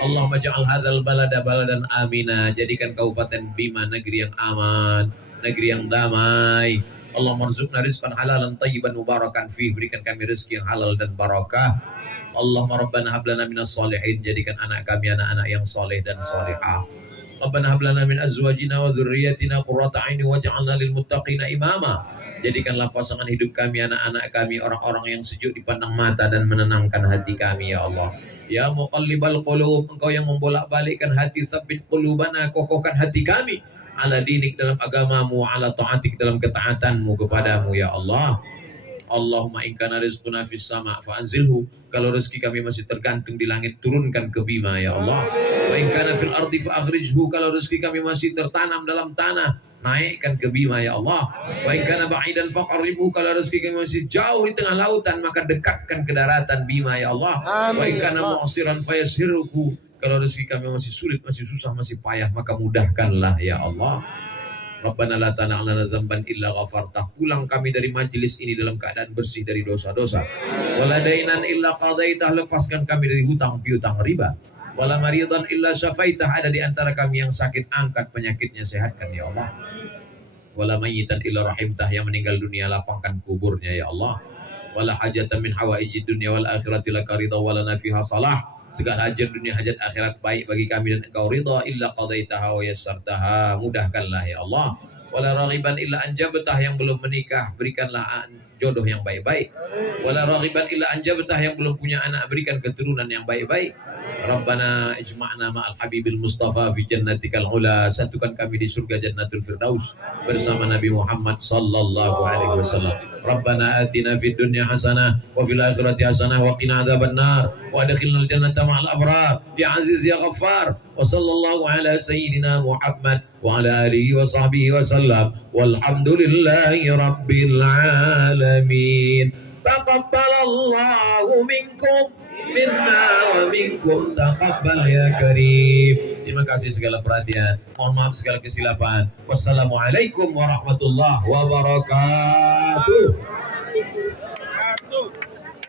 Allahumma ja'al hadzal balada baladan amina. Jadikan Kabupaten Bima negeri yang aman, negeri yang damai. Allahumma rzuqna rizqan halalan thayyiban mubarakan fi. Berikan kami rezeki yang halal dan barakah. Allahumma rabbana hab lana minas sholihin. Jadikan anak kami anak-anak yang soleh dan solehah. Rabbana hab lana min azwajina wa dzurriyyatina qurrata a'yun waj'alna lil muttaqina imama. Jadikanlah pasangan hidup kami, anak-anak kami, orang-orang yang sejuk dipandang mata dan menenangkan hati kami, ya Allah. Ya muqallibal qulub, Engkau yang membolak-balikkan hati, tsabbit qulubana, kokohkan hati kami ala dinik, dalam agamamu, ala ta'atik, dalam ketaatanmu kepadamu, ya Allah. Allahumma in kana rizquna fis sama' fa anzilhu. Kalau rezeki kami masih tergantung di langit, turunkan ke Bima, ya Allah. Wa in kana fil ardi fa akhrijhu. Kalau rezeki kami masih tertanam dalam tanah, naikkan ke Bima, ya Allah. Wa in kana ba'idan faqarribhu. Kalau rezeki kami masih jauh di tengah lautan, maka dekatkan ke daratan Bima, ya Allah. Wa in kana mu'siran fayasirhu. Kalau rezeki kami masih sulit, masih susah, masih payah, maka mudahkanlah, ya Allah. Rabbana la tana'lana dzamban illa ghafartah. Pulang kami dari majelis ini dalam keadaan bersih dari dosa-dosa. Wala dainan illa qadaitah. Lepaskan kami dari hutang piutang riba. Wala maridan illa syafaitah. Ada di antara kami yang sakit, angkat penyakitnya, sehatkan, ya Allah. Wala mayyitan illa rahimtah. Yang meninggal dunia, lapangkan kuburnya, ya Allah. Wala hajatan min hawaijid dunya wal akhirati laka ridha walana fiha salah. Segala hajat dunia, hajat akhirat baik bagi kami dan Engkau ridha. Illa qadaitaha wa yassartaha. Mudahkanlah, ya Allah. Wala raghiban illa anjabtah. Yang belum menikah, berikanlah jodoh yang baik-baik. Wala raghiban illa anjabtah. Yang belum punya anak, berikan keturunan yang baik-baik. Rabbana ijma'na ma'al habibil mustafa fi jannatikal ula. Satukan kami di surga Jannatul Firdaus bersama Nabi Muhammad sallallahu alaihi wasallam. Rabbana atina fid dunya hasanah wa fil akhirati hasanah wa qina adzabannar wa adkhilnal jannata ma'al abrar ya aziz ya ghaffar. Wa sallallahu ala sayyidina Muhammad wa ala alihi wa sahbihi wa sallam. Walhamdulillahi rabbil alamin. Taqabbalallahu minkum minna wa minkum taqabbal ya karim. Terima kasih segala perhatian. Mohon maaf segala kesilapan. Wassalamualaikum warahmatullahi wabarakatuh.